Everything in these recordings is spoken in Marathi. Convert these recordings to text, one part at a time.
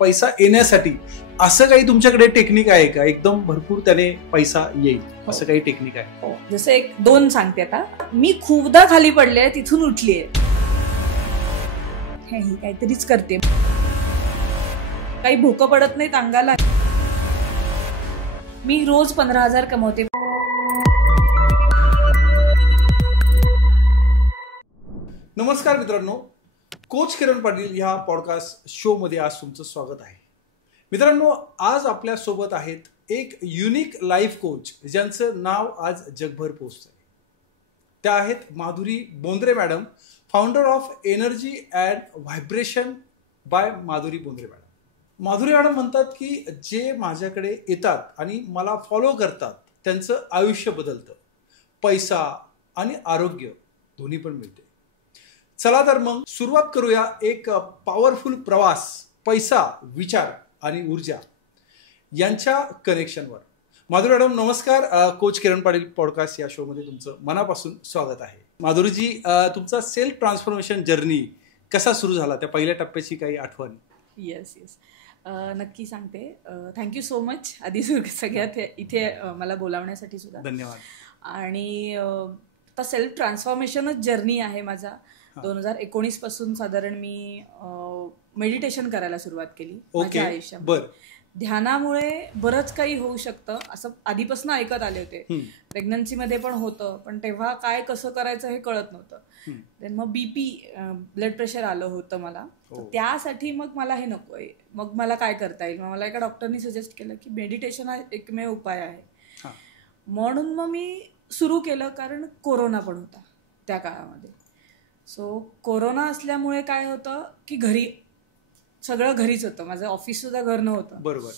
पैसा येण्यासाठी असं काही तुमच्याकडे टेक्निक आहे का? एकदम भरपूर त्याने पैसा येईल असं काही टेक्निक आहे? जसं 1-2 सांगते आता. मी खूपदा खाली पडले, तिथून उठलीये, ही काहीतरीच करते, काही भोकं पडत नाहीत अंगाला. मी रोज 15,000 कमवते. नमस्कार मित्रांनो, कोच किरण पाटील ह्या पॉडकास्ट शो मध्ये आज तुमचं स्वागत आहे. मित्रांनो, आज आपल्या सोबत आहेत एक युनिक लाईफ कोच ज्यांचं नाव आज जगभर पोहोचतंय. त्या आहेत Madhuri Bondre madam, founder of energy and vibration by Madhuri Bondre madam. Madhuri madam म्हणतात की जे माझ्याकडे येतात आणि मला फॉलो करतात त्यांचं आयुष्य बदलतं, पैसा आणि आरोग्य दोन्ही पण मिळते. चला तर मग सुरुवात करूया एक पॉवरफुल प्रवास, पैसा, विचार आणि ऊर्जा यांच्या कनेक्शनवर. माधुरी मॅडम नमस्कार. कोच किरण पाटील पॉडकास्ट या शोमध्ये तुमचं मनापासून स्वागत आहे. माधुरीजी, तुमचा सेल्फ ट्रान्सफॉर्मेशन जर्नी कसा सुरू झाला, त्या पहिल्या टप्प्याची काही आठवण? येस, नक्की सांगते. थँक्यू सो मच आधी सगळ्यात इथे मला बोलावण्यासाठी सुद्धा धन्यवाद. आणि आता सेल्फ ट्रान्सफॉर्मेशनच जर्नी आहे माझा. 2019 पासून साधारण मी मेडिटेशन करायला सुरुवात केली माझ्या आयुष्यात. ध्यानामुळे बरंच काही होऊ शकतं असं आधीपासून ऐकत आले होते. प्रेग्नन्सीमध्ये पण होतं, पण तेव्हा काय कसं करायचं हे कळत नव्हतं. मग BP ब्लड प्रेशर आलं होतं मला. त्यासाठी मग मला हे नकोय, मग मला काय करता येईल. मग मला एका डॉक्टरनी सजेस्ट केलं की मेडिटेशन हा एकमेव उपाय आहे. म्हणून मग मी सुरू केलं, कारण कोरोना पण होता त्या काळामध्ये. सो कोरोना असल्यामुळे काय होतं की घरी सगळं घरीच होतं, माझं ऑफिस सुद्धा घर नव्हतं. बरोबर.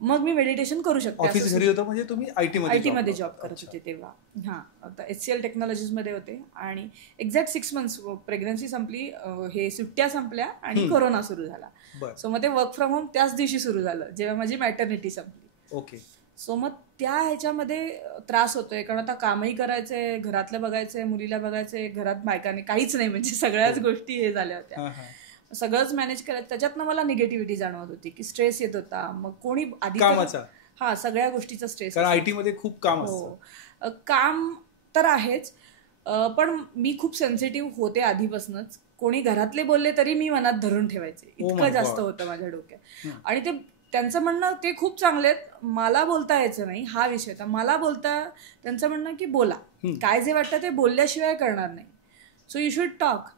मग मी मेडिटेशन करू शकते. ऑफिस घरी होतं म्हणजे तुम्ही IT मध्ये जॉब करत होते तेव्हा. आता HCL टेक्नॉलॉजीज मध्ये होते आणि एक्झॅक्ट 6 months प्रेग्नन्सी संपली, हे सुट्ट्या संपल्या आणि कोरोना सुरू झाला. सो मग ते वर्क फ्रॉम होम त्याच दिवशी सुरू झालं जेव्हा माझी मॅटर्निटी संपली. ओके. सो मग त्या ह्याच्यामध्ये त्रास होतोय, कारण आता कामही करायचंय, घरातलं बघायचंय, मुलीला बघायचंय, घरात बायकाने काहीच नाही, म्हणजे सगळ्याच गोष्टी हे झाल्या होत्या. सगळंच मॅनेज करायचं. त्याच्यातनं मला निगेटिव्हिटी जाणवत होती की स्ट्रेस येत होता. मग कोणी आधी सगळ्या गोष्टीचा स्ट्रेस, IT मध्ये खूप काम असतं. काम तर आहेच, पण मी खूप सेन्सिटिव्ह होते आधीपासूनच. कोणी घरातले बोलले तरी मी मनात धरून ठेवायचे, इतकं जास्त होतं माझ्या डोक्यात. आणि ते त्यांचं म्हणणं ते खूप चांगले आहेत, मला बोलता यायचं नाही, हा विषय होता. मला बोलता त्यांचं म्हणणं की बोला, काय जे वाटतं ते बोलल्याशिवाय करणार नाही. So you should talk.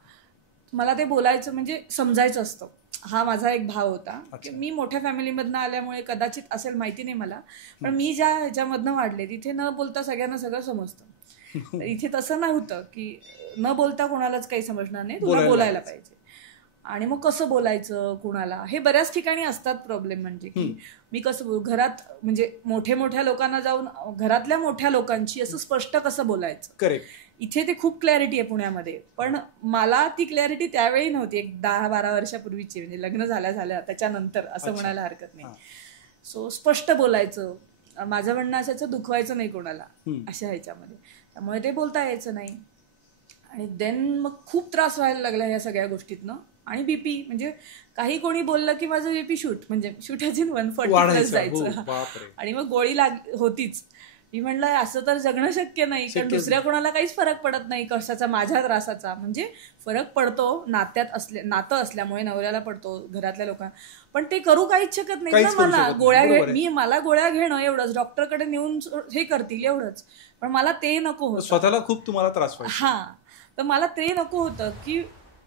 मला ते बोलायचं म्हणजे समजायचं असतं, हा माझा एक भाव होता. मी मोठ्या फॅमिलीमधनं आल्यामुळे कदाचित असेल, माहिती नाही मला, पण मी ज्या ह्याच्यामधनं वाढले तिथे न बोलता सगळ्यांना सगळं समजतं. इथे तसं नव्हतं की न बोलता कोणालाच काही समजणार नाही, तुला बोलायला पाहिजे. आणि मग कसं बोलायचं कुणाला, हे बऱ्याच ठिकाणी असतात प्रॉब्लेम. म्हणजे की मी कसं घरात, म्हणजे मोठ्या लोकांना जाऊन घरातल्या मोठ्या लोकांशी असं स्पष्ट कसं बोलायचं. करेक्ट. इथे ते खूप क्लॅरिटी आहे पुण्यामध्ये, पण मला ती क्लॅरिटी त्यावेळी नव्हती, एक 10-12 वर्षापूर्वीची, म्हणजे लग्न झाल्या त्याच्यानंतर असं म्हणायला हरकत नाही. सो स्पष्ट बोलायचं. माझं म्हणणं असायचं दुखवायचं नाही कोणाला अशा ह्याच्यामध्ये, त्यामुळे ते बोलता यायचं नाही. आणि देन मग खूप त्रास व्हायला लागला या सगळ्या गोष्टीतनं. आणि BP, म्हणजे काही कोणी बोललं की माझं BP शूट, म्हणजे शूट अजून 140 जायचं. आणि मग गोळी होतीच. मी म्हणलं असं तर जगणं शक्य नाही, कारण दुसऱ्या कोणाला काहीच फरक पडत नाही कशाचा, माझ्या त्रासाचा. म्हणजे फरक पडतो नातं असल्यामुळे, नवऱ्याला पडतो, घरातल्या लोकांना, पण ते करू काहीच शकत नाही ना. मला गोळ्या घेणं एवढंच, डॉक्टरकडे नेऊन हे करतील एवढंच, पण मला ते नको होतं. स्वतःला खूप तुम्हाला त्रास व्हायचा. तर मला ते नको होतं की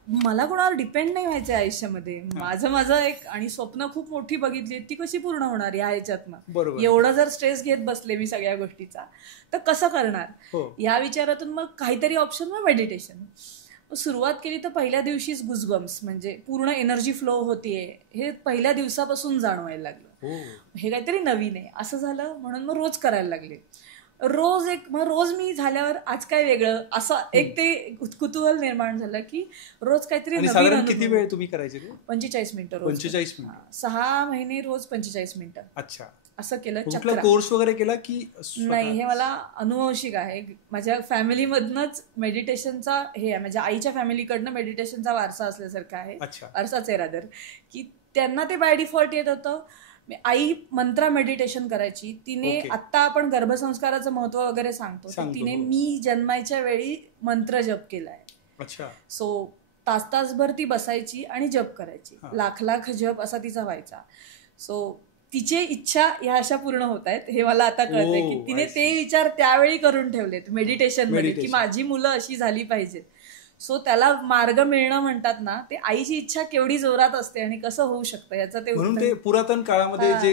मला कोणावर डिपेंड नाही व्हायचं आयुष्यामध्ये. माझं एक आणि स्वप्न खूप मोठी बघितली, ती कशी पूर्ण होणार या ह्याच्यातनं. एवढं जर स्ट्रेस घेत बसले मी सगळ्या गोष्टीचा, तर कसं करणार या विचारातून मग काहीतरी ऑप्शन, मग मेडिटेशन सुरुवात केली. तर पहिल्या दिवशीच गुजबम्स, म्हणजे पूर्ण एनर्जी फ्लो होतीये, हे पहिल्या दिवसापासून जाणवायला लागलं. हे काहीतरी नवीन आहे असं झालं, म्हणून मग रोज करायला लागले. रोज मी झाल्यावर आज काय वेगळं, असं एक ते कुतूहल निर्माण झालं की रोज काहीतरी नवीन. किती वेळ तुम्ही करायचे? 45 मिनिटं रोज. 45 मिनिटं 6 महिने रोज 45 मिनिटं. अच्छा. असं केलं. कोर्स वगैरे केला की नाही? हे मला अनुवंशिक आहे. माझ्या फॅमिलीमधनच मेडिटेशनचा हे आहे, माझ्या आईच्या फॅमिलीकडनं मेडिटेशनचा वारसा असल्यासारखा आहे. वारसाच आहे रादर, की त्यांना ते बाय डिफॉल्ट येत होतं. आई मंत्रा मेडिटेशन करायची. तिने आता आपण गर्भसंस्काराचं महत्व वगैरे सांगतो, तिने मी जन्मायच्या वेळी मंत्र जप केलाय. सो तासभर ती बसायची आणि जप करायची. लाख जप असा तिचा व्हायचा. सो तिची इच्छा ह्या अशा पूर्ण होत आहेत हे मला आता कळतंय की तिने ते विचार त्यावेळी करून ठेवलेत मेडिटेशन मध्ये, की माझी मुलं अशी झाली पाहिजेत. सो त्याला मार्ग मिळणं म्हणतात ना, ते आईची इच्छा केवढी जोरात असते आणि कसं होऊ शकतं याचं ते. म्हणून ते पुरातन काळामध्ये जे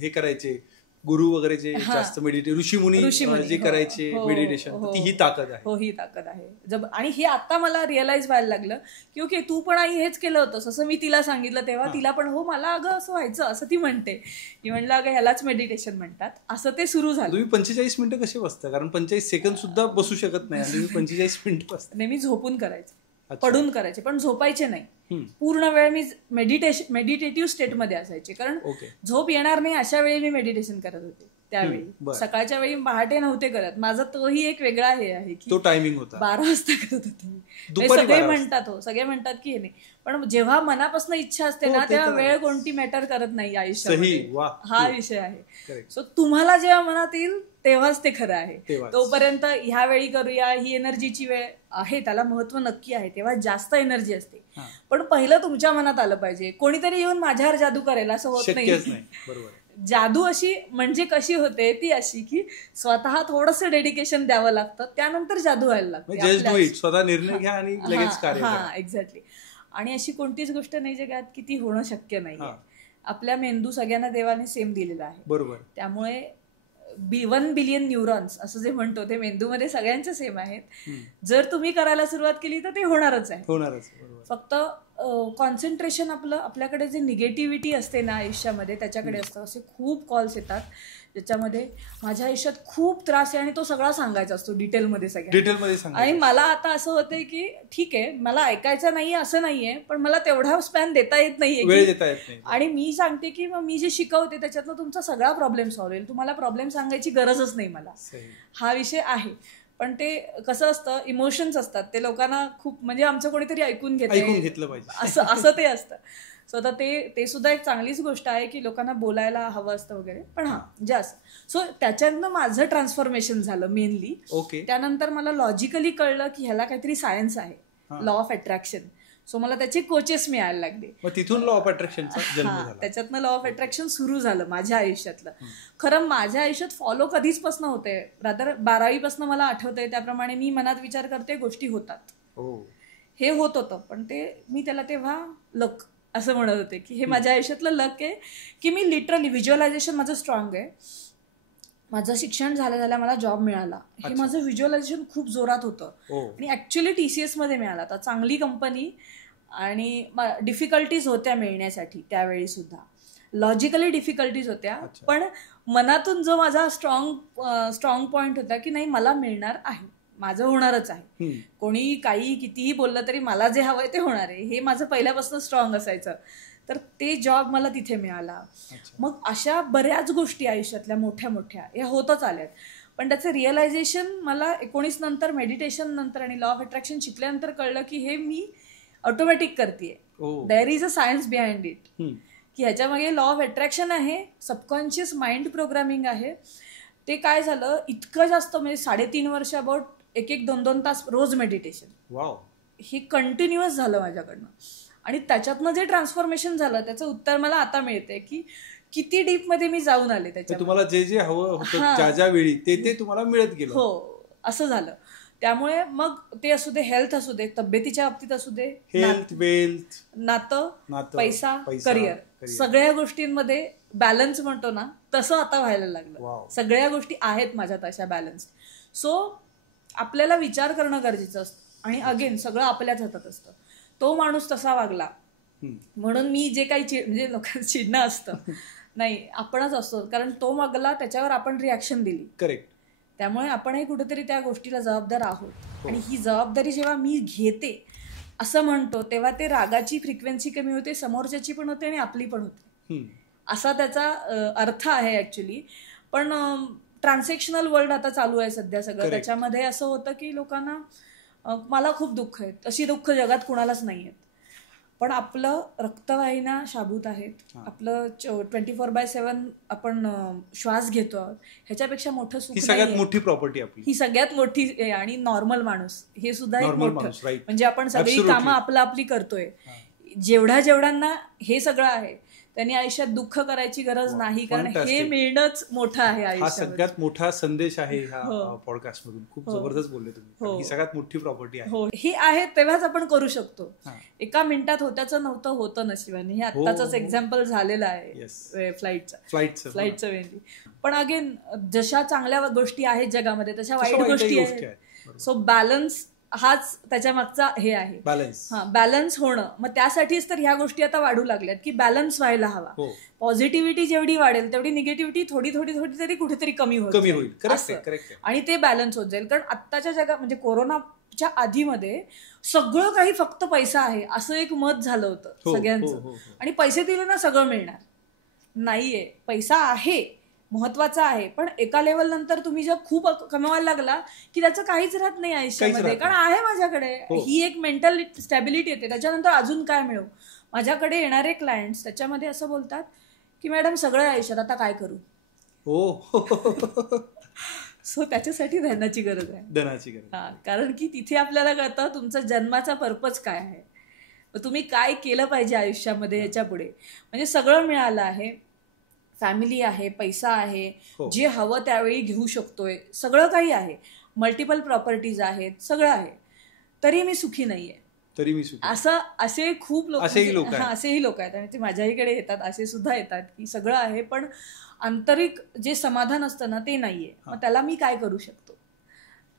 हे करायचे गुरु वगैरे जे जास्त मेडिटेशन ऋषीमुनी जे करायचे मेडिटेशन, ती ही ताकद आहे. हो, ही ताकद आहे. आणि हे आता मला रिअलाइज व्हायला लागलं की ओके, तू पण आई हेच केलं होतंस असं मी तिला सांगितलं तेव्हा. तिला पण हो मला अगं असं व्हायचं असं ती म्हणते. मी म्हणलं अगं ह्यालाच मेडिटेशन म्हणतात. असं ते सुरू झालं. तुम्ही 45 मिनिटं कसे बसता? कारण 45 सेकंद सुद्धा बसू शकत नाही आणि तुम्ही 45 मिनिटं बसता. नेहमी झोपून करायचं, पडून करायचे, पण झोपायचे नाही. पूर्ण वेळ मी मेडिटेटिव्ह स्टेटमध्ये असायचे, कारण झोप येणार नाही अशा वेळी मी मेडिटेशन करत होते त्यावेळी. सकाळच्या वेळी पहाटे नव्हते करत. माझा तोही एक वेगळा हे आहे की तो टायमिंग होता, 12 वाजता करत होते. सगळे म्हणतात सगळे म्हणतात की हे नाही, पण जेव्हा मनापासून इच्छा असते ना तेव्हा वेळ कोणती मॅटर करत नाही आयुष्यामध्ये. हा विषय आहे. सो तुम्हाला जेव्हा मनात येईल तेव्हाच ते खरं आहे. तोपर्यंत ह्या वेळी करूया, ही एनर्जीची वेळ आहे, त्याला महत्व नक्की आहे, तेव्हा जास्त एनर्जी असते. पण पहिलं तुमच्या मनात आलं पाहिजे. कोणीतरी येऊन माझ्यावर जादू करेल असं होत नाही. जादू अशी म्हणजे कशी होते ती अशी की स्वतः थोडंसं डेडिकेशन द्यावं लागतं, त्यानंतर जादू व्हायला लागते. स्वतः निर्णय घ्या आणि लगेच कार्य करा. एक्झॅक्टली. आणि अशी कोणतीच गोष्ट नाही जगात की ती होणं शक्य नाही. आपल्या मेंदू सगळ्यांना देवाने सेम दिलेला आहे. बरोबर. त्यामुळे 1 बिलियन न्यूरॉन्स असं जे म्हणतो ते मेंदूमध्ये सगळ्यांचे सेम आहेत. जर तुम्ही करायला सुरुवात केली तर ते होणारच आहे. फक्त कॉन्सन्ट्रेशन आपल्याकडे जे निगेटिव्हिटी असते ना आयुष्यामध्ये त्याच्याकडे असतं. असे खूप कॉल्स येतात ज्याच्यामध्ये माझ्या आयुष्यात खूप त्रास आहे आणि तो सगळा सांगायचा असतो डिटेलमध्ये सगळ्या. आणि मला आता असं होतंय की ठीक आहे मला ऐकायचं नाहीये असं नाहीये, पण मला तेवढा स्पॅन देता येत नाहीये. आणि मी सांगते की मी जे शिकवते त्याच्यातनं तुमचा सगळा प्रॉब्लेम सॉल्व्ह होईल. तुम्हाला प्रॉब्लेम सांगायची गरजच नाही मला. हा विषय आहे. पण ते कसं असतं, इमोशन्स असतात ते लोकांना खूप, म्हणजे आमचं कोणीतरी ऐकून घेतलं पाहिजे असं ते असतं. सो आता ते सुद्धा एक चांगलीच गोष्ट आहे की लोकांना बोलायला हवं असतं वगैरे. पण सो त्याच्यातनं माझं ट्रान्सफॉर्मेशन झालं मेनली. त्यानंतर मला लॉजिकली कळलं की ह्याला काहीतरी सायन्स आहे, लॉ ऑफ अट्रॅक्शन. सो मला त्याचे कोचेस मिळायला लागले. तिथून लॉ ऑफ अट्रॅक्शनचा जन्म झाला. त्याच्यातनं लॉ ऑफ अट्रॅक्शन सुरू झालं माझ्या आयुष्यातलं. खरं माझ्या आयुष्यात फॉलो कधीच पासून होते, रादर 12वी पासून मला आठवतंय त्याप्रमाणे मी मनात विचार करते गोष्टी होतात. हे होत होतं, पण ते मी त्याला तेव्हा लक असं म्हणत होते की हे माझ्या आयुष्यातलं लक आहे की मी लिटरली व्हिज्युअलायझेशन माझं स्ट्रॉंग आहे. माझं शिक्षण झाल्या मला जॉब मिळाला, हे माझं व्हिज्युअलायझेशन खूप जोरात होतं. आणि ऍक्च्युअली TCS मध्ये मिळाला होता, चांगली कंपनी. आणि डिफिकल्टीज होत्या मिळण्यासाठी त्यावेळी सुद्धा, लॉजिकली डिफिकल्टीज होत्या. पण मनातून जो माझा स्ट्रॉंग पॉइंट होता की नाही मला मिळणार आहे, माझं होणारच आहे. कोणी काही कितीही बोललं तरी मला जे हवंय ते होणार आहे, हे माझं पहिल्यापासून स्ट्रॉंग असायचं. तर ते जॉब मला तिथे मिळाला. मग अशा बऱ्याच गोष्टी आयुष्यातल्या मोठ्या मोठ्या या होतच आल्यात. पण त्याचं रिअलायझेशन मला 19 नंतर, मेडिटेशन नंतर आणि लॉ ऑफ अट्रॅक्शन शिकल्यानंतर कळलं की हे मी ऑटोमॅटिक करतेय. There is a science behind it, की ह्याच्यामागे लॉ ऑफ अट्रॅक्शन आहे, सबकॉन्शियस माइंड प्रोग्रामिंग आहे. ते काय झालं, इतकं जास्त म्हणजे 3.5 वर्ष अबाउट 1-2 तास रोज मेडिटेशन, हे कंटिन्युअस झालं माझ्याकडनं. आणि त्याच्यातनं जे ट्रान्सफॉर्मेशन झालं त्याचं उत्तर मला आता मिळते की किती डीप मध्ये मी जाऊन आले. त्याच्यात तुम्हाला जे जे हवं होतं ज्या वेळी ते तुम्हाला मिळत गेलं. हो, असं झालं. त्यामुळे मग ते असू दे, हेल्थ असू दे, तब्येतीच्या बाबतीत असू दे, हेल्थ, वेल्थ, नातं, पैसा, करिअर, सगळ्या गोष्टींमध्ये बॅलन्स म्हणतो ना तसं आता व्हायला लागलं. सगळ्या गोष्टी आहेत माझ्यात अशा बॅलन्स. सो आपल्याला विचार करणं गरजेचं असतं. आणि अगेन सगळं आपल्याच हातात असतं. तो माणूस तसा वागला म्हणून मी जे काही म्हणजे लोकांचं चिडणं असतं नाही, आपणच असतो, कारण तो वागला त्याच्यावर आपण रिॲक्शन दिली. करेक्ट. त्यामुळे आपणही कुठेतरी त्या गोष्टीला जबाबदार आहोत. आणि ही जबाबदारी जेव्हा मी घेते असं म्हणतो तेव्हा ते रागाची फ्रिक्वेन्सी कमी होते, समोरच्याची पण होते आणि आपली पण होते, असा त्याचा अर्थ आहे ऍक्च्युली. पण ट्रान्झॅक्शनल वर्ल्ड आता चालू आहे सध्या सगळं. त्याच्यामध्ये असं होतं की लोकांना मला खूप दुःख आहेत, अशी दुःख जगात कुणालाच नाही आहेत. पण आपलं रक्तवाहिन्या शाबूत आहेत, आपलं 24/7 आपण श्वास घेतो आहोत, ह्याच्यापेक्षा मोठं सुख ही सगळ्यात मोठी प्रॉपर्टी आपली, ही सगळ्यात मोठी आहे. आणि नॉर्मल माणूस हे सुद्धा एक मोठं, म्हणजे आपण सगळी कामं आपली करतोय. जेवढ्यांना हे सगळं आहे त्यांनी आयुष्यात दुःख करायची गरज नाही, कारण हे मिळणंच मोठं आहे आयुष्यात. हा सगळ्यात मोठा संदेश आहे ह्या पॉडकास्ट मधून. खूप जबरदस्त बोलले तुम्ही. ही सगळ्यात मोठी प्रॉपर्टी आहे. ही आहे तेव्हाच आपण करू शकतो. एका मिनिटात होत्याचं नव्हतं, होतं नशिबाने. हे आत्ताच एक्झाम्पल झालेलं आहे फ्लाईटचं वेळी. पण अगेन जशा चांगल्या गोष्टी आहेत जगामध्ये तशा वाईट गोष्टी आहेत. सो बॅलन्स हाच त्याच्या मागचा हे आहे, बॅलन्स होणं. मग त्यासाठीच तर ह्या गोष्टी आता वाढू लागल्यात की बॅलन्स व्हायला हवा. पॉझिटिव्हिटी जेवढी वाढेल तेवढी निगेटिव्हिटी थोडी तरी कुठेतरी कमी होईल आणि ते बॅलन्स होत जाईल. कारण आत्ताच्या जगात म्हणजे कोरोनाच्या आधीमध्ये सगळं काही फक्त पैसा आहे असं एक मत झालं होतं सगळ्यांचं. आणि पैसे दिले ना सगळं मिळणार, नाहीये. पैसा आहे, महत्वाचा आहे, पण एका लेवल नंतर तुम्ही जर खूप कमवायला लागला की त्याचं काहीच राहत नाही आयुष्यामध्ये. कारण आहे माझ्याकडे, ही एक मेंटल स्टॅबिलिटी येते. त्याच्यानंतर अजून काय मिळू. माझ्याकडे येणारे क्लायंट्स त्याच्यामध्ये असं बोलतात की मॅडम सगळं आयुष्यात आता काय करू. सो त्याच्यासाठी धनाची गरज आहे. कारण की तिथे आपल्याला कळतं तुमचा जन्माचा पर्पज काय आहे, तुम्ही काय केलं पाहिजे आयुष्यामध्ये याच्या पुढे. म्हणजे सगळं मिळालं आहे, फॅमिली आहे, पैसा आहे, जे हवं त्यावेळी घेऊ शकतोय, सगळं काही आहे, मल्टिपल प्रॉपर्टीज आहेत, सगळं आहे, तरी मी सुखी नाहीये. असे खूप लोक, असेही लोक आहेत आणि ते माझ्याकडे येतात, असे सुद्धा येतात की सगळं आहे पण आंतरिक जे समाधान असतं ना ते नाहीये. मग त्याला मी काय करू शकतो.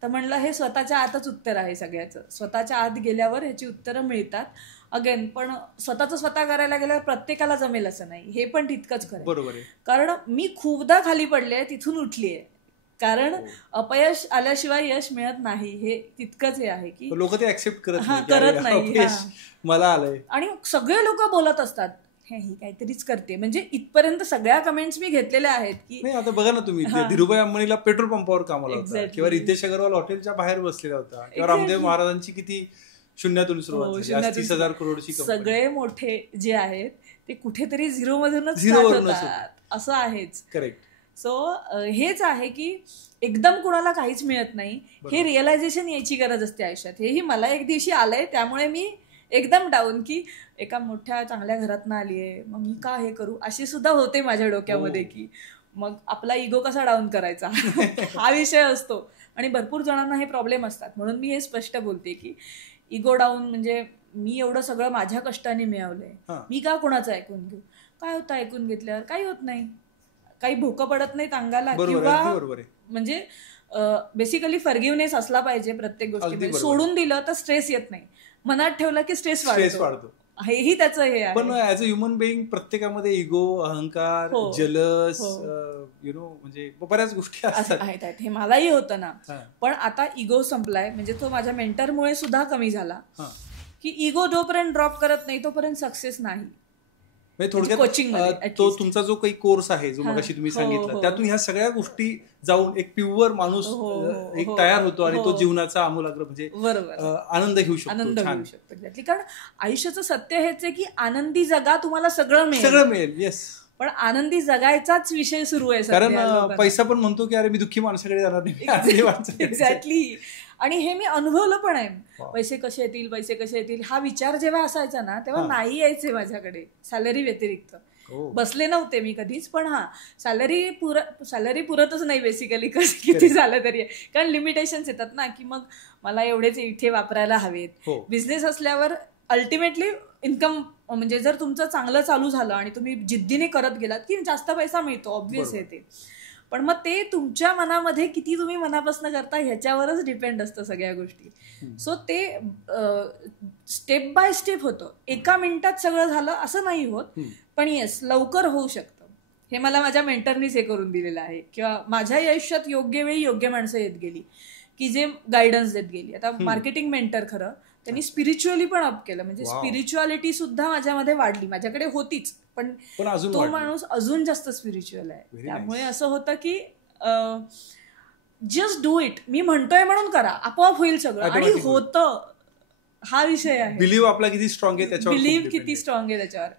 तर म्हणलं हे स्वतःच्या आतच उत्तर आहे सगळ्याचं. स्वतःच्या आत गेल्यावर ह्याची उत्तरं मिळतात. अगेन पण स्वतःच स्वतः करायला गेल्यावर प्रत्येकाला जमेल असं नाही, हे पण तितकंच खरं. बरोबर आहे. कारण मी खूपदा खाली पडले, तिथून उठलीये. कारण अपयश आल्याशिवाय यश मिळत नाही, हे तितकंच हे आहे की लोक ते ऍक्सेप्ट करत नाही. मला आलंय आणि सगळे लोक बोलत असतात ही काहीतरीच करते. म्हणजे इथपर्यंत सगळ्या कमेंट्स मी घेतलेल्या आहेत की आता बघा ना तुम्ही, धीरूभाई अंबानीला पेट्रोल पंपावर कामाला होता, किंवा रितेश अगरवाल हॉटेलच्या बाहेर बसलेला होता, किंवा रामदेव महाराजांची किती शून्यातून सुरुवात झाली, 30,000 करोडची. सगळे मोठे जे आहेत ते कुठेतरी झिरो मधूनच असं आहेच. करेक्ट. सो हेच आहे की एकदम कुणाला काहीच मिळत नाही, हे रिअलायझेशन यायची गरज असते आयुष्यात. हेही मला एक दिवशी आलंय, त्यामुळे मी एकदम डाऊन की एका मोठ्या चांगल्या घरातनं आलीये, मग मी का हे करू अशी सुद्धा होते माझ्या डोक्यामध्ये. की मग आपला इगो कसा डाऊन करायचा हा विषय असतो आणि भरपूर जणांना हे प्रॉब्लेम असतात. म्हणून मी हे स्पष्ट बोलते की इगो डाऊन म्हणजे मी एवढं सगळं माझ्या कष्टाने मिळवलंय, मी का कोणाचं ऐकून घेऊ. काय होतं ऐकून घेतल्यावर, काही होत नाही, काही भोकं पडत नाहीत अंगाला. किंवा म्हणजे बेसिकली फॉरगिव्हनेस असला पाहिजे प्रत्येक गोष्टीमध्ये. सोडून दिलं तर स्ट्रेस येत नाही, मनात ठेवलं की स्ट्रेस वाढतो. हेही त्याचं हे आहे. पण ऍज अ ह्युमन बिईंग प्रत्येकामध्ये इगो, अहंकार, जलस, म्हणजे बऱ्याच गोष्टी आहेत. हे मलाही होतं ना. पण आता इगो संपलाय, म्हणजे तो माझ्या मेंटरमुळे सुद्धा कमी झाला. की इगो जोपर्यंत ड्रॉप करत नाही तोपर्यंत सक्सेस नाही. थोडक्यात तो तुमचा जो काही कोर्स आहे, जो मगाशी तुम्ही सांगितला, त्यातून ह्या सगळ्या गोष्टी जाऊन एक प्युअर माणूस एक तयार होतो आणि तो जीवनाचा आमूलाग्र म्हणजे आनंद घेऊ शकतो. कारण आयुष्याचं सत्य हेच आहे की आनंदी जगा, तुम्हाला सगळं मिळेल. येस. पण आनंदी जगायचाच विषय सुरू आहे. कारण पैसा पण म्हणतो की अरे मी दुःखी माणसाकडे जाणार नाही. एक्झॅक्टली. आणि हे मी अनुभवलं पण आहे. पैसे कसे येतील हा विचार जेव्हा असायचा ना तेव्हा नाही यायचे माझ्याकडे सॅलरी व्यतिरिक्त. बसले नव्हते मी कधीच. पण सॅलरी पुरतच नाही बेसिकली, किती झालं तरी. कारण लिमिटेशन्स येतात ना की मग मला एवढेच इथे वापरायला हवेत. बिझनेस असल्यावर अल्टिमेटली इन्कम म्हणजे जर तुमचं चांगलं चालू झालं आणि तुम्ही जिद्दीने करत गेलात की जास्त पैसा मिळतो, ऑब्व्हियस आहे ते. पण मग ते तुमच्या मनामध्ये किती तुम्ही मनापासून करता ह्याच्यावरच डिपेंड असतं सगळ्या गोष्टी. सो ते स्टेप बाय स्टेप होतं. एका मिनिटात सगळं झालं असं नाही होत, पण येस लवकर होऊ शकतं. हे मला माझ्या मेंटरनीच हे करून दिलेलं आहे. किंवा माझ्या आयुष्यात योग्य वेळी योग्य माणसं येत गेली की जे गायडन्स देत गेली. आता मार्केटिंग मेंटर खरं त्यांनी स्पिरिच्युअली पण अप केलं. म्हणजे स्पिरिच्युअलिटी सुद्धा माझ्यामध्ये वाढली. माझ्याकडे होतीच पण तो माणूस अजून जास्त स्पिरिच्युअल आहे. त्यामुळे असं होतं की जस्ट डू इट. मी म्हणतोय म्हणून करा, आपोआप होईल सगळं. आणि होतं. हा विषय आहे. बिलीव्ह आपला किती स्ट्रॉंग आहे त्याच्यावर, बिलीव्ह किती स्ट्रॉंग आहे त्याच्यावर.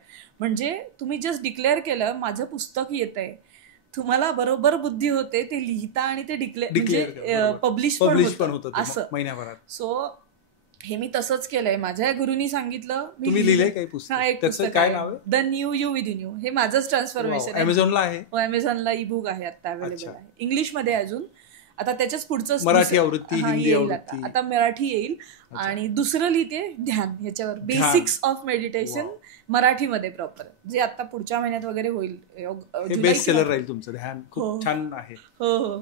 म्हणजे तुम्ही जस्ट डिक्लेअर केलं माझं पुस्तक येत आहे, तुम्हाला बरोबर बुद्धी होते ते लिहिता आणि ते डिक्लेअर पब्लिश पण होतं असं महिन्याभरात. सो हे मी तसंच केलंय. माझ्या गुरुनी सांगितलं. तुम्ही लिहिलंय काही पुस्तक? त्याचं काय नाव आहे? The new you within you. हे माझंच ट्रान्सफॉर्मेशन आहे. अमेझॉनला आहे? हो, अमेझॉनला ई बुक आहे आता अवेलेबल आहे इंग्लिशमध्ये अजून. आता त्याच्याच पुढचं मराठी आवृत्ती, हिंदी आवृत्ती. आता मराठी येईल. आणि दुसरं लिहिते ध्यान, ह्याच्यावर बेसिक्स ऑफ मेडिटेशन मराठीमध्ये प्रॉपर, जे आता पुढच्या महिन्यात वगैरे होईल. बेस्ट सेलर राहील तुमचं ध्यान. खूप छान आहे. हो.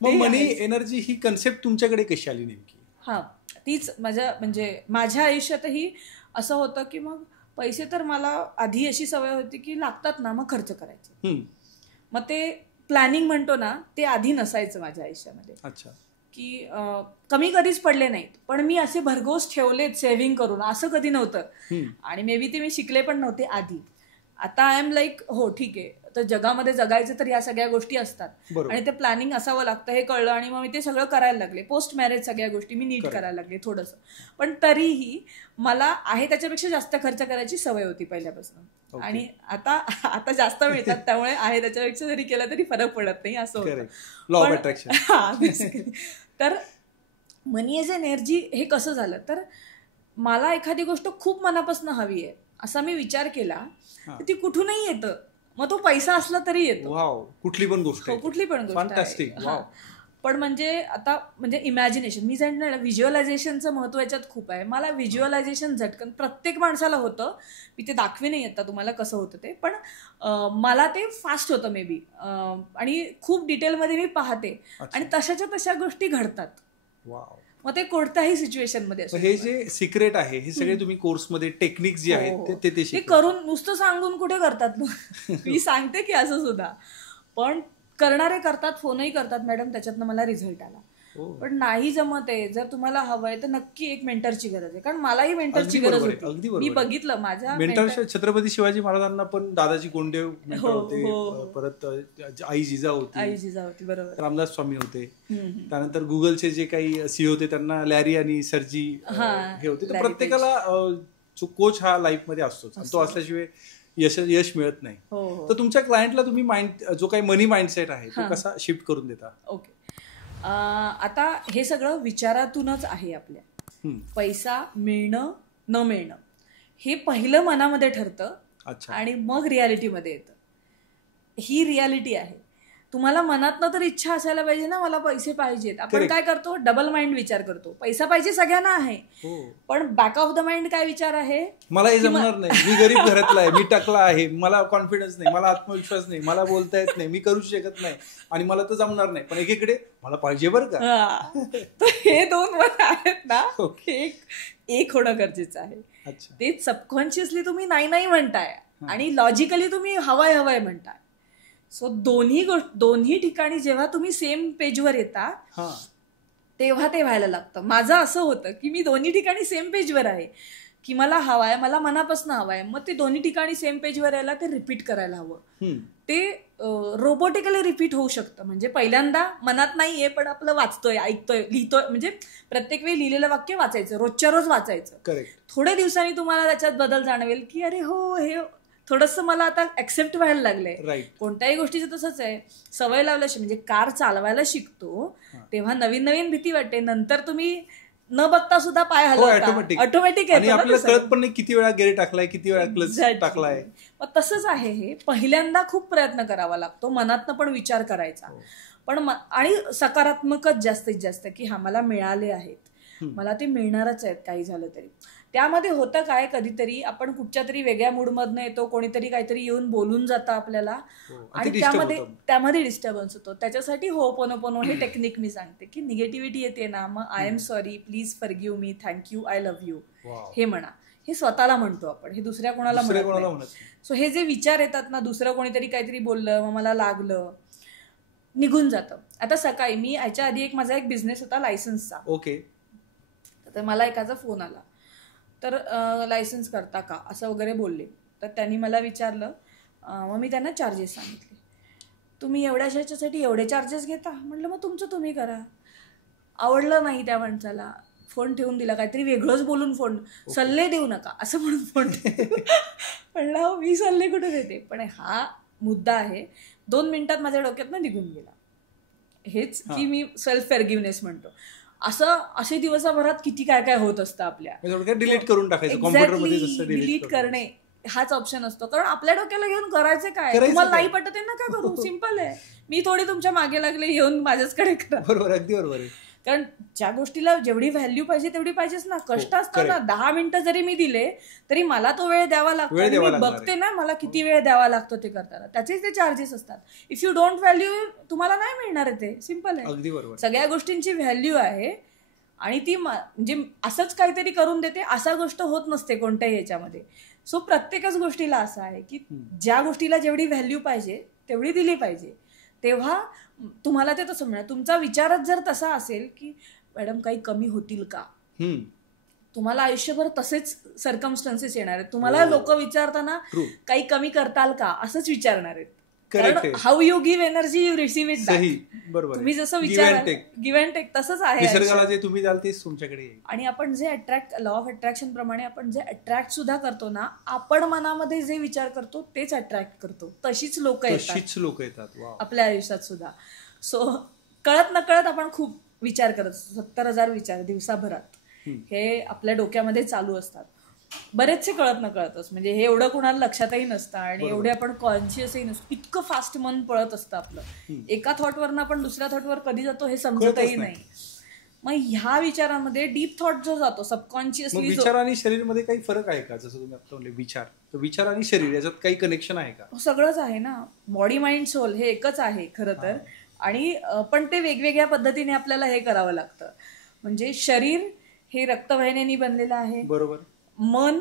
मग मनी एनर्जी ही कन्सेप्ट तुमच्याकडे कशी आली नेमकी? हा, तीच माझ्या आयुष्यातही असं होतं की मग पैसे तर मला आधी अशी सवय होती की लागतात ना मग खर्च करायचे. मग ते प्लॅनिंग म्हणतो ना ते आधी नसायचं माझ्या आयुष्यामध्ये. अच्छा. की कमी कधीच पडले नाहीत, पण मी असे भरघोस ठेवलेत सेव्हिंग करून असं कधी नव्हतं. आणि मे बी ते मी शिकले पण नव्हते आधी. आता आय एम लाईक हो ठीक आहे, तर जगामध्ये जगायचं तर या सगळ्या गोष्टी असतात आणि ते प्लॅनिंग असावं लागतं हे कळलं. आणि मग मी ते सगळं करायला लागले. पोस्ट मॅरेज सगळ्या गोष्टी मी नीट करायला लागले थोडंसं. पण तरीही मला आहे त्याच्यापेक्षा जास्त खर्च करायची सवय होती पहिल्यापासून. आणि आता जास्त मिळतात त्यामुळे आहे त्याच्यापेक्षा जरी केलं तरी फरक पडत नाही असं होतं. Law of attraction. तर मनी एज एनर्जी हे कसं झालं, तर मला एखादी गोष्ट खूप मनापासून हवी आहे असा मी विचार केला, ती कुठूनही येतं. मग तो पैसा असला तरी येतो. कुठली पण गोष्ट. कुठली पण गोष्ट. पण आता इमॅजिनेशन, मी सांगितलं व्हिज्युअलायझेशनचं महत्व याच्यात खूप आहे. मला व्हिज्युअलायझेशन झटकन प्रत्येक माणसाला होतं. मी ते दाखवी नाही आता तुम्हाला कसं होतं ते, पण मला ते फास्ट होतं मे बी. आणि खूप डिटेलमध्ये मी पाहते आणि तशाच्या तशा गोष्टी घडतात. मग ते कोणत्याही सिच्युएशन मध्ये. हे जे सिक्रेट आहे हे सगळे तुम्ही कोर्समध्ये टेक्निक जे आहेत ते करून नुसतं सांगून कुठे करतात. मी सांगते की असं सुद्धा, पण करणारे करतात, फोनही करतात, मॅडम त्याच्यातनं मला रिझल्ट आला. पण नाही जमत आहे. जर तुम्हाला हवंय तर नक्की एक मेंटरची गरज आहे, कारण मलाही मेंटरची गरज होती. मी बघितलं माझ्या मेंटर. छत्रपती शिवाजी महाराजांना पण दादाजी कोंडदेव मेंटर होते, परत आई जिजा होती बरोबर, रामदास स्वामी होते. त्यानंतर गुगलचे जे काही सीईओ होते त्यांना लॅरी आणि सरजी हे होते. तर प्रत्येकाला कोच हा लाईफ मध्ये असतोच. तो असल्याशिवाय यश मिळत नाही. तर तुमच्या क्लायंटला तुम्ही जो काही मनी माइंडसेट आहे तो कसा शिफ्ट करून देता? ओके. आता हे सगळं विचारातूनच आहे. आपल्या पैसा मिळणं न मिळणं हे पहिलं मनामध्ये ठरतं आणि मग रियालिटीमध्ये येतं. ही रियालिटी आहे. तुम्हाला मनातनं तर इच्छा असायला पाहिजे ना, मला पैसे पाहिजेत. आपण काय करतो, डबल माइंड विचार करतो. पैसा पाहिजे सगळ्यांना आहे, पण बॅक ऑफ द माइंड काय विचार आहे, मला हे जमणार नाही, मी गरीब घरातला आहे, मी टकला आहे, मला कॉन्फिडन्स नाही, मला आत्मविश्वास नाही, मला बोलता येत नाही, मी करू शकत नाही आणि मला तर जमणार नाही. पण एकीकडे मला पाहिजे बरं का. तर हे दोन मत आहेत ना, एक होणं गरजेचं आहे. ते सबकॉन्शियसली तुम्ही नाही म्हणताय आणि लॉजिकली तुम्ही हवाय म्हणताय. सो दोन्ही ठिकाणी जेव्हा तुम्ही सेम पेजवर येता तेव्हा ते व्हायला लागतं. माझं असं होतं की मी दोन्ही ठिकाणी सेम पेजवर आहे की मला हवाय, मला मनापासून हवाय. मग ते दोन्ही ठिकाणी सेम पेजवर यायला ते रिपीट करायला हवं. ते रोबोटिकली रिपीट होऊ शकतं. म्हणजे पहिल्यांदा मनात नाहीये पण आपलं वाचतोय, ऐकतोय, लिहितोय. म्हणजे प्रत्येक वेळी लिहिलेलं वाक्य वाचायचं, रोजच्या रोज वाचायचं. थोड्या दिवसांनी तुम्हाला त्याच्यात बदल जाणवेल की अरे हो, हे थोडंसं मला आता ऍक्सेप्ट व्हायला लागलंय. कोणत्याही गोष्टीचं तसंच आहे. सवय लावल्याशी म्हणजे कार चालवायला शिकतो तेव्हा नवीन भीती वाटते, नंतर तुम्ही न बघता सुद्धा पाय हलवता, ऑटोमॅटिक आहे. आपल्याला कळत पण नाही किती वेळा गेअर टाकलाय, किती वेळा क्लच टाकलाय. मग तसंच आहे. हे पहिल्यांदा खूप प्रयत्न करावा लागतो, मनातनं पण विचार करायचा. पण आणि सकारात्मकच जास्तीत जास्त की हा मला मिळाले आहेत, मला ते मिळणारच आहेत काही झालं तरी. त्यामध्ये होतं काय, कधीतरी आपण कुठच्या तरी वेगळ्या मूडमधनं येतो, कोणीतरी काहीतरी येऊन बोलून जातं आपल्याला आणि त्यामध्ये डिस्टर्बन्स होतो. त्याच्यासाठी होपोनोपोनो हे टेक्निक मी सांगते की निगेटिव्हिटी येते ना, मग I am sorry, please forgive me, thank you, I love you हे म्हणा. हे स्वतःला म्हणतो आपण, हे दुसऱ्या कोणाला म्हणत. सो हे जे विचार येतात ना, दुसरं कोणीतरी काहीतरी बोललं मग मला लागलं, निघून जातं. आता सकाळी मी याच्या आधी माझा एक बिझनेस होता लायसन्सचा. ओके. तर मला एकाचा फोन आला, तर लायसन्स करता का असं वगैरे बोलले. तर त्यांनी मला विचारलं, मग मी त्यांना चार्जेस सांगितले. तुम्ही एवढ्यासाठी एवढे चार्जेस घेता? म्हटलं मग तुमचं तुम्ही करा. आवडलं नाही त्या माणसाला. फोन ठेवून दिला, काहीतरी वेगळंच बोलून फोन, सल्ले देऊ नका असं म्हणून फोन म्हणला मी सल्ले कुठे देते. पण हा मुद्दा आहे 2 मिनिटात माझ्या डोक्यातनं निघून गेला. हेच की मी सेल्फ फॉरगिव्हनेस म्हणतो. असे दिवसाभरात किती काय काय होत असतं आपल्या. डिलीट करून टाकायचं, कॉम्प्युटरमध्ये जसं डिलीट करणे हाच ऑप्शन असतो. कारण आपल्या डोक्याला घेऊन करायचं काय, तुम्हाला नाही पटत नका करू, सिंपल आहे. मी थोडी तुमच्या मागे लागले, येऊन माझ्याचकडे करा. बरोबर, अगदी बरोबर आहे. कारण ज्या गोष्टीला जेवढी व्हॅल्यू पाहिजे तेवढी पाहिजेच ना. कष्ट असतं ना. 10 मिनिटं जरी मी दिले तरी मला तो वेळ द्यावा लागतो. मी बघते ना मला किती वेळ द्यावा लागतो ते करताना, त्याचेच ते चार्जेस असतात. इफ यू डोंट व्हॅल्यू तुम्हाला नाही मिळणार आहे ते, सिंपल आहे. अगदी बरोबर. सगळ्या गोष्टींची व्हॅल्यू आहे आणि ती म्हणजे असंच काहीतरी करून देते असा गोष्ट होत नसते कोणत्याही याच्यामध्ये. सो प्रत्येकच गोष्टीला असं आहे की ज्या गोष्टीला जेवढी व्हॅल्यू पाहिजे तेवढी दिली पाहिजे, तेव्हा तुम्हाला ते तसं मिळणार. तुमचा विचारच जर तसा असेल की मॅडम काही कमी होतील का, तुम्हाला आयुष्यभर तसेच सर्कमस्टन्सेस येणार आहेत. तुम्हाला लोक विचारताना काही कमी करताल का असंच विचारणार आहेत. कारण how you give energy you receive it back. तुम्ही जसं विचार गिव्ह अँड टेक तसंच आहे. निसर्गाला जे तुम्ही द्याल तेच तुमच्याकडे येईल. आणि आपण जे लॉ ऑफ अट्रॅक्शन प्रमाणे आपण जे अट्रॅक्ट सुद्धा करतो ना, आपण मनामध्ये जे विचार करतो तेच अट्रॅक्ट करतो. तशीच लोक येतात आपल्या आयुष्यात सुद्धा. सो कळत नकळत आपण खूप विचार करत असतो. 70,000 विचार दिवसाभरात हे आपल्या डोक्यामध्ये चालू असतात. बरेचसे कळत न कळतच, म्हणजे हे एवढं कुणाला लक्षातही नसतं आणि एवढे आपण कॉन्शियसही नसतो. इतकं फास्ट मन पळत असतं आपलं. एका थॉटवरनं आपण दुसऱ्या थॉटवर कधी जातो हे समजतही नाही. मग ह्या विचारांमध्ये डीप थॉट जो जातो सबकॉन्शियसली. विचार आणि शरीर मध्ये काही फरक आहे का? जसं तुम्ही आता म्हणले विचार आणि शरीर याच्यात काही कनेक्शन आहे का? सगळंच आहे ना. बॉडी माइंड सोल हे एकच आहे खरं तर. आणि पण ते वेगवेगळ्या पद्धतीने आपल्याला हे करावं लागतं. म्हणजे शरीर हे रक्तवाहिन्यांनी बनलेलं आहे. बरोबर. मन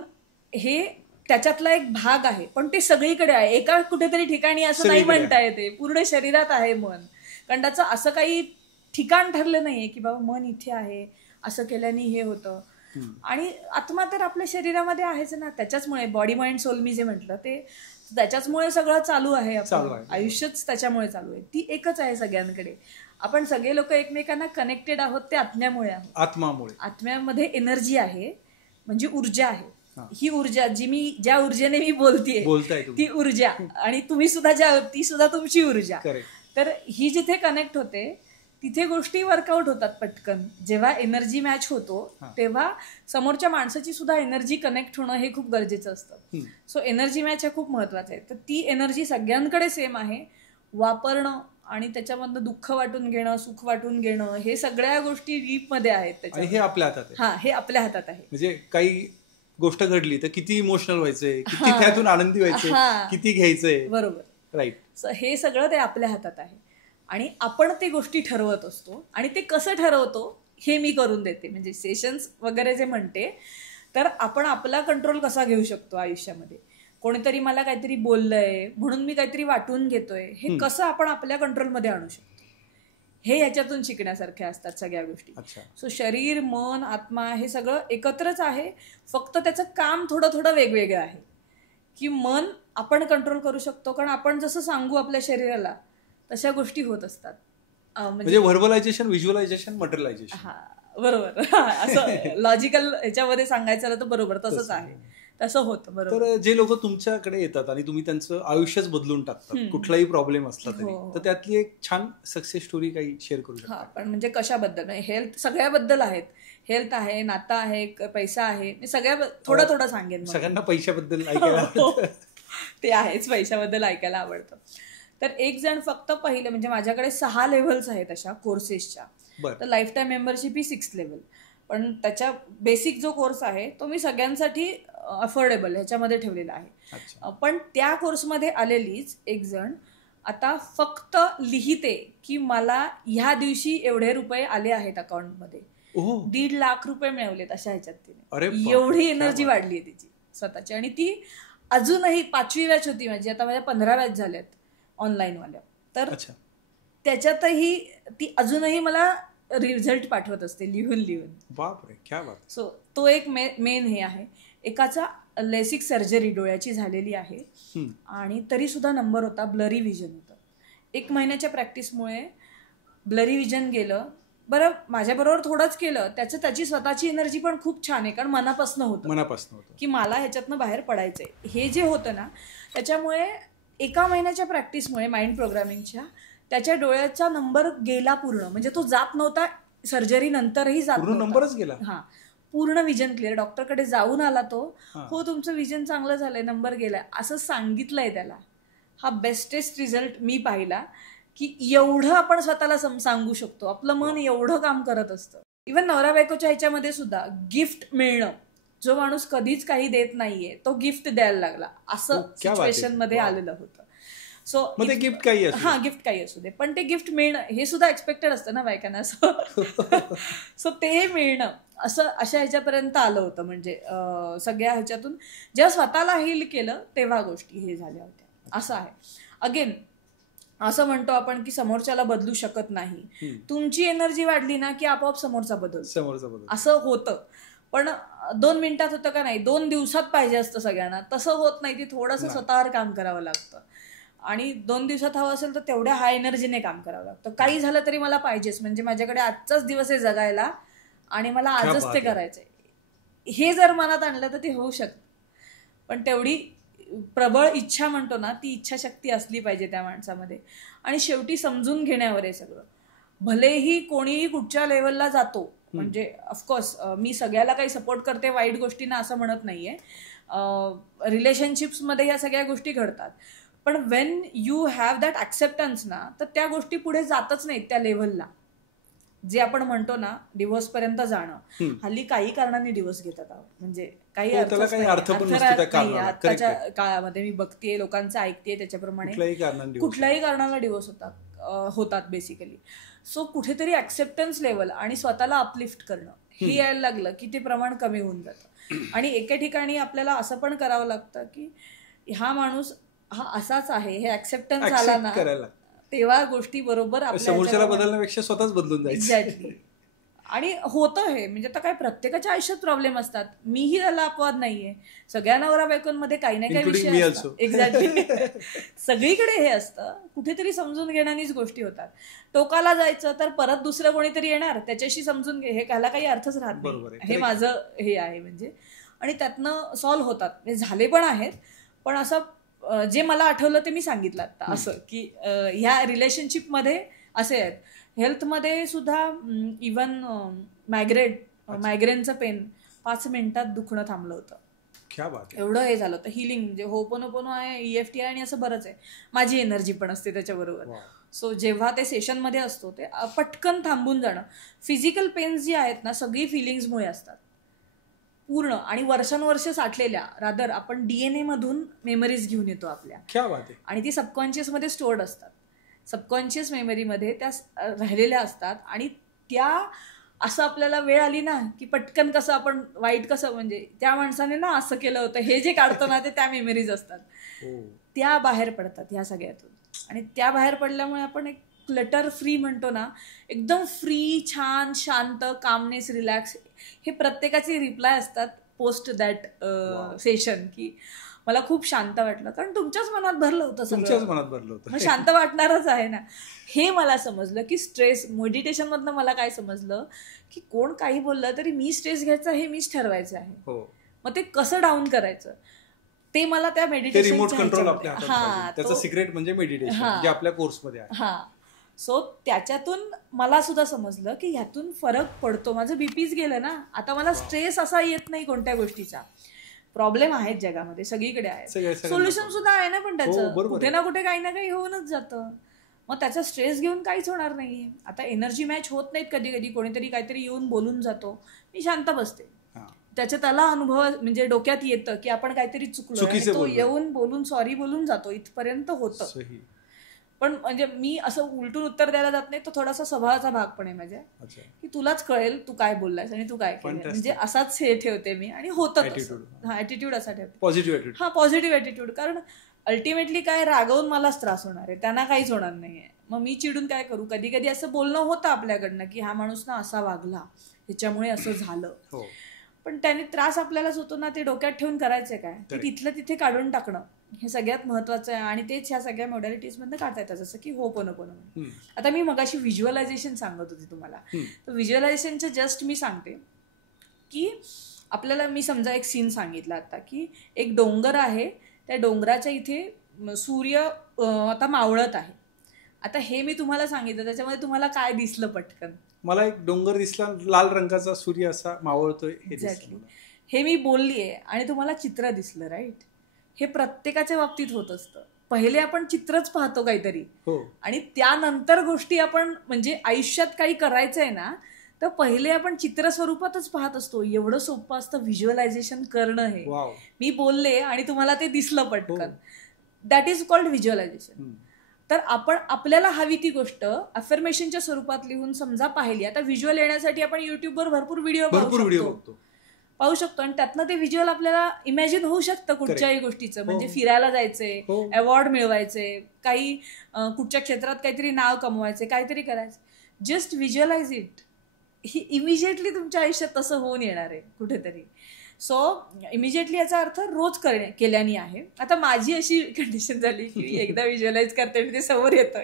हे त्याच्यातला एक भाग आहे, पण ते सगळीकडे आहे. एका कुठेतरी ठिकाणी असं नाही म्हणता येते. पूर्ण शरीरात आहे मन. कारण त्याचं असं काही ठिकाण ठरलं नाहीये की बाबा मन इथे आहे, असं केल्याने हे होतं. आणि आत्मा तर आपल्या शरीरामध्ये आहेच ना. त्याच्याचमुळे बॉडी माइंड सोल मी जे म्हटलं ते त्याच्याचमुळे सगळं चालू आहे. आयुष्यच त्याच्यामुळे चालू आहे. ती एकच आहे सगळ्यांकडे. आपण सगळे लोक एकमेकांना कनेक्टेड आहोत ते आत्म्यामुळे आहोत. आत्म्यामध्ये एनर्जी आहे, म्हणजे ऊर्जा आहे. ही ऊर्जा ज्या ऊर्जेने मी बोलतेय ती ऊर्जा, आणि तुम्ही सुद्धा ती सुद्धा तुमची ऊर्जा. तर ही जिथे कनेक्ट होते तिथे गोष्टी वर्कआउट होतात पटकन. जेव्हा एनर्जी मॅच होतो तेव्हा समोरच्या माणसाची सुद्धा एनर्जी कनेक्ट होणं हे खूप गरजेचं असतं. सो एनर्जी मॅच हे खूप महत्वाचं आहे. तर ती एनर्जी सगळ्यांकडे सेम आहे. वापरणं आणि त्याच्यामधनं दुःख वाटून घेणं, सुख वाटून घेणं, हे सगळ्या गोष्टी डीप मध्ये आहेत. हे आपल्या हातात आहे. हे आपल्या हातात आहे. म्हणजे काही गोष्ट घडली तर किती इमोशनल व्हायचंय, किती त्यातून आनंदी व्हायचंय, किती घ्यायचंय. बरोबर, राईट. हे सगळं ते आपल्या हातात आहे आणि आपण ते गोष्टी ठरवत असतो. आणि ते कसं ठरवतो हे मी करून देते. म्हणजे सेशन्स वगैरे जे म्हणते, तर आपण आपला कंट्रोल कसा घेऊ शकतो आयुष्यामध्ये. कोणीतरी मला काहीतरी बोललंय म्हणून मी काहीतरी वाटून घेतोय, हे कसं आपण आपल्या कंट्रोलमध्ये आणू शकतो, हे ह्याच्यातून शिकण्यासारख्या असतात सगळ्या गोष्टी. सो शरीर, मन, आत्मा हे सगळं एकत्रच आहे. फक्त त्याचं काम थोडं थोडं वेगवेगळं आहे. की मन आपण कंट्रोल करू शकतो, कारण आपण जसं सांगू आपल्या शरीराला तशा गोष्टी होत असतात. म्हणजे व्हर्बलायझेशन, व्हिज्युअलायझेशन, मटेरियलायझेशन. हा, बरोबर. असं लॉजिकल ह्याच्यामध्ये सांगायचं तर बरोबर तसंच आहे, तसं होतं. बरोबर. तर जे लोक तुमच्याकडे येतात आणि तुम्ही त्यांचं आयुष्यच बदलून टाकतात, कुठलाही प्रॉब्लेम असला तरी, तर त्यातली एक छान सक्सेस स्टोरी काही शेअर करू शकता? पण म्हणजे कशाबद्दल? हेल्थ सगळ्याबद्दल आहेत. हेल्थ आहे, नातं आहे, पैसा आहे, सगळ्या थोडं थोडं सांगेन. सगळ्यांना पैशाबद्दल ऐकायला ते आहेच, पैशाबद्दल ऐकायला आवडतं. तर एक जण फक्त पहिले, म्हणजे माझ्याकडे 6 लेव्हल्स आहेत अशा कोर्सेसच्या. तर लाईफ टाईम मेंबरशिप ही 6th लेव्हल. पण त्याच्या बेसिक जो कोर्स आहे तो मी सगळ्यांसाठी अफोर्डेबल ह्याच्यामध्ये ठेवलेला आहे. पण त्या कोर्समध्ये आलेलीच एक जण आता फक्त लिहिते की मला ह्या दिवशी एवढे रुपये आले आहेत अकाउंटमध्ये, 1.5 लाख रुपये मिळवलेत अशा ह्याच्यात तिने. एवढी एनर्जी वाढली आहे तिची स्वतःची. आणि ती अजूनही 5वी बॅच होती माझी, आता माझ्या 15 बॅच झाल्यात ऑनलाईनवाल्या. तर त्याच्यातही ती अजूनही मला रिझल्ट पाठवत असते लिहून लिहून. बापरे, क्या बात. सो तो एक मेन हे आहे. एकाचा लेसिक सर्जरी डोळ्याची झालेली आहे आणि तरी सुद्धा नंबर होता, ब्लरी विजन होतं. 1 महिन्याच्या प्रॅक्टिसमुळे ब्लरी विजन गेलं बरं माझ्याबरोबर थोडंच केलं, त्याची स्वतःची एनर्जी पण खूप छान आहे, कारण मनापासून होतं की मला ह्याच्यातनं बाहेर पडायचंय. हे जे होतं ना, त्याच्यामुळे 1 महिन्याच्या प्रॅक्टिसमुळे माइंड प्रोग्रामिंगच्या त्याच्या डोळ्याचा नंबर गेला पूर्ण. म्हणजे तो जात नव्हता, सर्जरी नंतरही जात नंबरच गेला. हा, पूर्ण विजन क्लिअर. डॉक्टरकडे जाऊन आला तो, हो तुमचं विजन चांगलं झालंय, नंबर गेलाय असं सांगितलंय त्याला. हा बेस्टेस्ट रिझल्ट मी पाहिला, की एवढं आपण स्वतःला सांगू शकतो. आपलं मन एवढं काम करत असतं. इव्हन नवरा बायकोच्या ह्याच्यामध्ये सुद्धा गिफ्ट मिळणं, जो माणूस कधीच काही देत नाहीये तो गिफ्ट द्यायला लागला, असं सिच्युएशन मध्ये आलेलं होतं. सो गिफ्ट काही हा, गिफ्ट काही असू दे, पण ते गिफ्ट मिळणं हे सुद्धा एक्सपेक्टेड असतं ना बायकांना. सो ते मिळणं असं अशा ह्याच्यापर्यंत आलं होतं. म्हणजे सगळ्या ह्याच्यातून जेव्हा स्वतःला हील केलं तेव्हा गोष्टी हे झाल्या होत्या. असं आहे. अगेन असं म्हणतो आपण की समोरच्याला बदलू शकत नाही. तुमची एनर्जी वाढली ना की आपोआप समोरचा बदल असं होतं. पण 2 मिनिटात होतं का नाही, 2 दिवसात पाहिजे असतं सगळ्यांना, तसं होत नाही. ती थोडंसं स्वतःवर काम करावं लागतं. आणि 2 दिवसात हवं असेल तर तेवढ्या हाय एनर्जीने काम करावं लागतं. काही झालं तरी मला पाहिजेच, म्हणजे माझ्याकडे आजचाच दिवस आहे जगायला आणि मला आजच ते करायचंय. हे जर मनात आणलं तर ते होऊ शकतं. पण तेवढी प्रबळ इच्छा म्हणतो ना, ती इच्छाशक्ती असली पाहिजे त्या माणसामध्ये. आणि शेवटी समजून घेण्यावर आहे सगळं. भलेही कोणीही कुठच्या लेवलला जातो, म्हणजे ऑफकोर्स मी सगळ्याला काही सपोर्ट करते वाईट गोष्टींना असं म्हणत नाहीये. रिलेशनशिप्समध्ये या सगळ्या गोष्टी घडतात. पण Wien you have that acceptance ना, तर त्या गोष्टी पुढे जातच नाहीत त्या लेव्हलला. जे आपण म्हणतो ना डिव्होर्स पर्यंत जाणं, हल्ली काही कारणांनी डिव्होर्स घेतात आहोत. म्हणजे काही आताच्या काळामध्ये मी बघतेय, लोकांचं ऐकतेय, त्याच्याप्रमाणे कुठल्याही कारणाला डिव्होर्स होतात बेसिकली. सो कुठेतरी ऍक्सेप्टन्स लेवल आणि स्वतःला अपलिफ्ट करणं हे यायला लागलं की ते प्रमाण कमी होऊन जातं. आणि एके ठिकाणी आपल्याला असं पण करावं लागतं की हा माणूस हा असाच आहे हे ऍक्सेप्टन्स आला ना, तेव्हा गोष्टी बरोबर समोरच्याला बदलण्यापेक्षा स्वतःच बदलून जायचं. एक्झॅक्टली. आणि होतं हे, म्हणजे आता काय प्रत्येकाच्या आयुष्यात प्रॉब्लेम असतात. मीही त्याला अपवाद नाहीये. सगळ्या नवरा बायकोंमध्ये काही ना काही विषय असतात. एक्झॅक्टली. सगळीकडे हे असतं. कुठेतरी समजून घेण्यानीच गोष्टी होतात. टोकाला जायचं तर परत दुसरं कोणीतरी येणार, त्याच्याशी समजून घे, हे त्याला काही अर्थच राहत नाही. हे माझं हे आहे म्हणजे. आणि त्यातनं सॉल्व्ह होतात, म्हणजे झाले पण आहेत. पण असं जे मला आठवलं ते मी सांगितलं आता, असं की ह्या रिलेशनशिपमध्ये असे आहेत. हेल्थमध्ये सुद्धा इव्हन मायग्रेनचं पेन 5 मिनिटात दुखणं थांबलं होतं. एवढं हे झालं होतं. हिलिंग म्हणजे होपोनोपोनो आहे, EFT आहे आणि असं बरंच आहे. माझी एनर्जी पण असते त्याच्याबरोबर. सो जेव्हा ते सेशनमध्ये असतो ते पटकन थांबून जाणं. फिजिकल पेन्स जी आहेत ना, सगळी फिलिंग्समुळे असतात पूर्ण, आणि वर्षानुवर्ष साठलेल्या. रादर आपण DNA मधून मेमरीज घेऊन येतो आपल्या, आणि ती सबकॉन्शियसमध्ये स्टोअर्ड असतात. सबकॉन्शियस मेमरीमध्ये त्या राहिलेल्या असतात. आणि त्या असं आपल्याला वेळ आली ना की पटकन कसं आपण वाईट कसं, म्हणजे त्या माणसाने ना असं केलं होतं, हे जे काढतो ना ते त्या मेमरीज असतात. त्या बाहेर पडतात ह्या सगळ्यातून. आणि त्या बाहेर पडल्यामुळे आपण एक क्लटर फ्री म्हणतो ना, एकदम फ्री, छान, शांत, कामनेस, रिलॅक्स, हे प्रत्येकाचे रिप्लाय असतात पोस्ट दॅट सेशन, की मला खूप शांत वाटलं. कारण तुमच्याच मनात भरलं होतं, मग शांत वाटणारच आहे ना. हे मला समजलं की स्ट्रेस मेडिटेशन मधनं मला काय समजलं की कोण काही बोललं तरी मी स्ट्रेस घ्यायचा हे मीच ठरवायचं आहे. मग ते कसं डाऊन करायचं ते मला त्या मेडिटेशन, रिमोट कंट्रोल आपल्या हातात, त्याचं सिक्रेट म्हणजे मेडिटेशन जे आपल्या कोर्समध्ये आहे. सो त्याच्यातून मला सुद्धा समजलं की ह्यातून फरक पडतो. माझं बीपीच गेलं ना, आता मला स्ट्रेस असा येत नाही कोणत्या गोष्टीचा. प्रॉब्लेम आहेत जगामध्ये, सगळीकडे आहेत, सोल्युशन सुद्धा आहे ना, पण त्याचं कुठे ना कुठे काही ना काही होऊनच जातं. मग त्याचा स्ट्रेस घेऊन काहीच होणार नाहीये. आता एनर्जी मॅच होत नाहीत कधी कधी, कोणीतरी काहीतरी येऊन बोलून जातो, मी शांत बसते. त्याच्यात त्याला अनुभव म्हणजे डोक्यात येतं की आपण काहीतरी चुकलो, तो येऊन बोलून सॉरी बोलून जातो, इथपर्यंत होतं. पण म्हणजे मी असं उलटून उत्तर द्यायला जात नाही. तो थोडासा स्वभावाचा भाग पण आहे माझ्या, की तुलाच कळेल तू काय बोललायस आणि तू काय केलं, म्हणजे असाच हे ठेवते मी. आणि होतं ऍटिट्यूड असा ठेवते, पॉझिटिव्ह ऍटिट्यूड. कारण अल्टिमेटली काय, रागवून मलाच त्रास होणार आहे, त्यांना काहीच होणार नाहीये. मग मी चिडून काय करू. कधी कधी असं बोलणं होतं आपल्याकडनं की हा माणूस ना असा वागला, ह्याच्यामुळे असं झालं. पण त्याने त्रास आपल्यालाच होतो ना, ते डोक्यात ठेवून करायचं काय, ते तिथलं तिथे काढून टाकणं हे सगळ्यात महत्वाचं आहे. आणि तेच ह्या सगळ्या मॉडॅलिटीज मधनं काढता येतात, जसं की होपोनोपोनो. आता मी मगाशी व्हिज्युअलायझेशन सांगत होते तुम्हाला, तर व्हिज्युअलायझेशनचं जस्ट मी सांगते की आपल्याला, मी समजा एक सीन सांगितला आता की एक डोंगर आहे, त्या डोंगराच्या इथे सूर्य आता मावळत आहे. आता हे मी तुम्हाला सांगितलं, त्याच्यामध्ये तुम्हाला काय दिसलं पटकन? मला एक डोंगर दिसला, लाल रंगाचा सूर्य असा मावळतोय. एक्झॅक्टली हे मी बोललीये आणि तुम्हाला चित्र दिसलं, राईट? हे प्रत्येकाच्या बाबतीत होत असतं. पहिले आपण चित्रच पाहतो काहीतरी, आणि त्यानंतर गोष्टी आपण, म्हणजे आयुष्यात काही करायचंय ना, तर पहिले आपण चित्र स्वरूपातच पाहत असतो. एवढं सोपं असतं व्हिज्युअलायझेशन करणं. हे मी बोलले आणि तुम्हाला ते दिसलं पटकन, दॅट इज कॉल्ड व्हिज्युअलायझेशन. तर आपण आपल्याला हवी ती गोष्ट अफर्मेशनच्या स्वरूपात लिहून समजा पाहिली. आता व्हिज्युअल येण्यासाठी आपण युट्यूबवर भरपूर व्हिडिओ पाहू शकतो आणि त्यातनं ते व्हिज्युअल आपल्याला इमॅजिन होऊ शकतं कुठच्याही गोष्टीचं. म्हणजे फिरायला जायचंय, अवॉर्ड मिळवायचे, काही कुठच्या क्षेत्रात काहीतरी नाव कमवायचे, काहीतरी करायचं, just visualise it. He immediately तुमच्या आयुष्यात तसं होऊन येणार आहे कुठेतरी. सो इमिजिएटली याचा अर्थ रोज केल्याने आहे. आता माझी अशी कंडिशन झाली की एकदा व्हिज्युअलाइज करते आणि ते समोर येतं,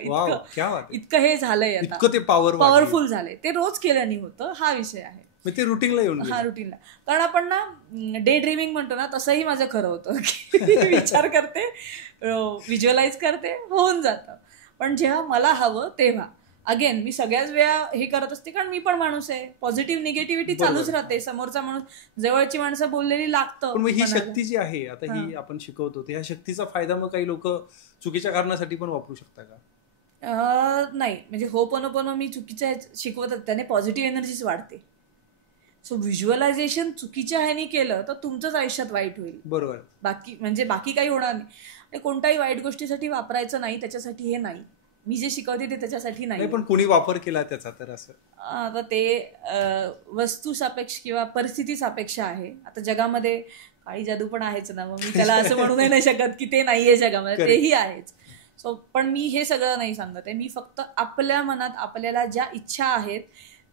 इतकं हे झालंय, आता ते पॉवरफुल झालंय. ते रोज केल्याने होतं, हा विषय आहे. ते रुटीनला येऊन, हा रुटीनला. कारण आपण ना डे ड्रीमिंग म्हणतो ना, तसंही माझं खरं होतं की विचार करते, व्हिज्युअलाइज करते, होऊन जातं. पण जेव्हा मला हवं तेव्हा, अगेन मी सगळ्याच वेळा हे करत असते, कारण मी पण माणूस आहे. पॉझिटिव्ह निगेटिव्हिटी चालूच राहते. समोरचा माणूस, जवळची माणसं बोललेली लागतं. पण ही शक्ती जी आहे आता, ही आपण शिकवतो, ह्या शक्तीचा फायदा मग काही लोक चुकीच्या कारणासाठी पण वापरू शकता का? नाही, म्हणजे होपोनोपोनो मी चुकीच्या शिकवत, त्याने पॉझिटिव्ह एनर्जीच वाढते. सो व्हिज्युअलायझेशन चुकीच्या ह्यानी केलं तर तुमचंच आयुष्यात वाईट होईल. बरोबर. बाकी काही होणार नाही. आणि कोणत्याही वाईट गोष्टीसाठी वापरायचं नाही, त्याच्यासाठी हे नाही. मी जे शिकवते ते त्याच्यासाठी नाही. पण कुणी वापर केला त्याचा तर असं, आता ते वस्तू सापेक्ष किंवा परिस्थिती सापेक्ष आहे. आता जगामध्ये काळी जादू पण आहेच ना, मग मी त्याला असं म्हणू नाही शकत की ते नाहीये जगामध्ये, तेही आहेच. सो पण मी हे सगळं नाही सांगत आहे. मी फक्त आपल्या मनात आपल्याला ज्या इच्छा आहेत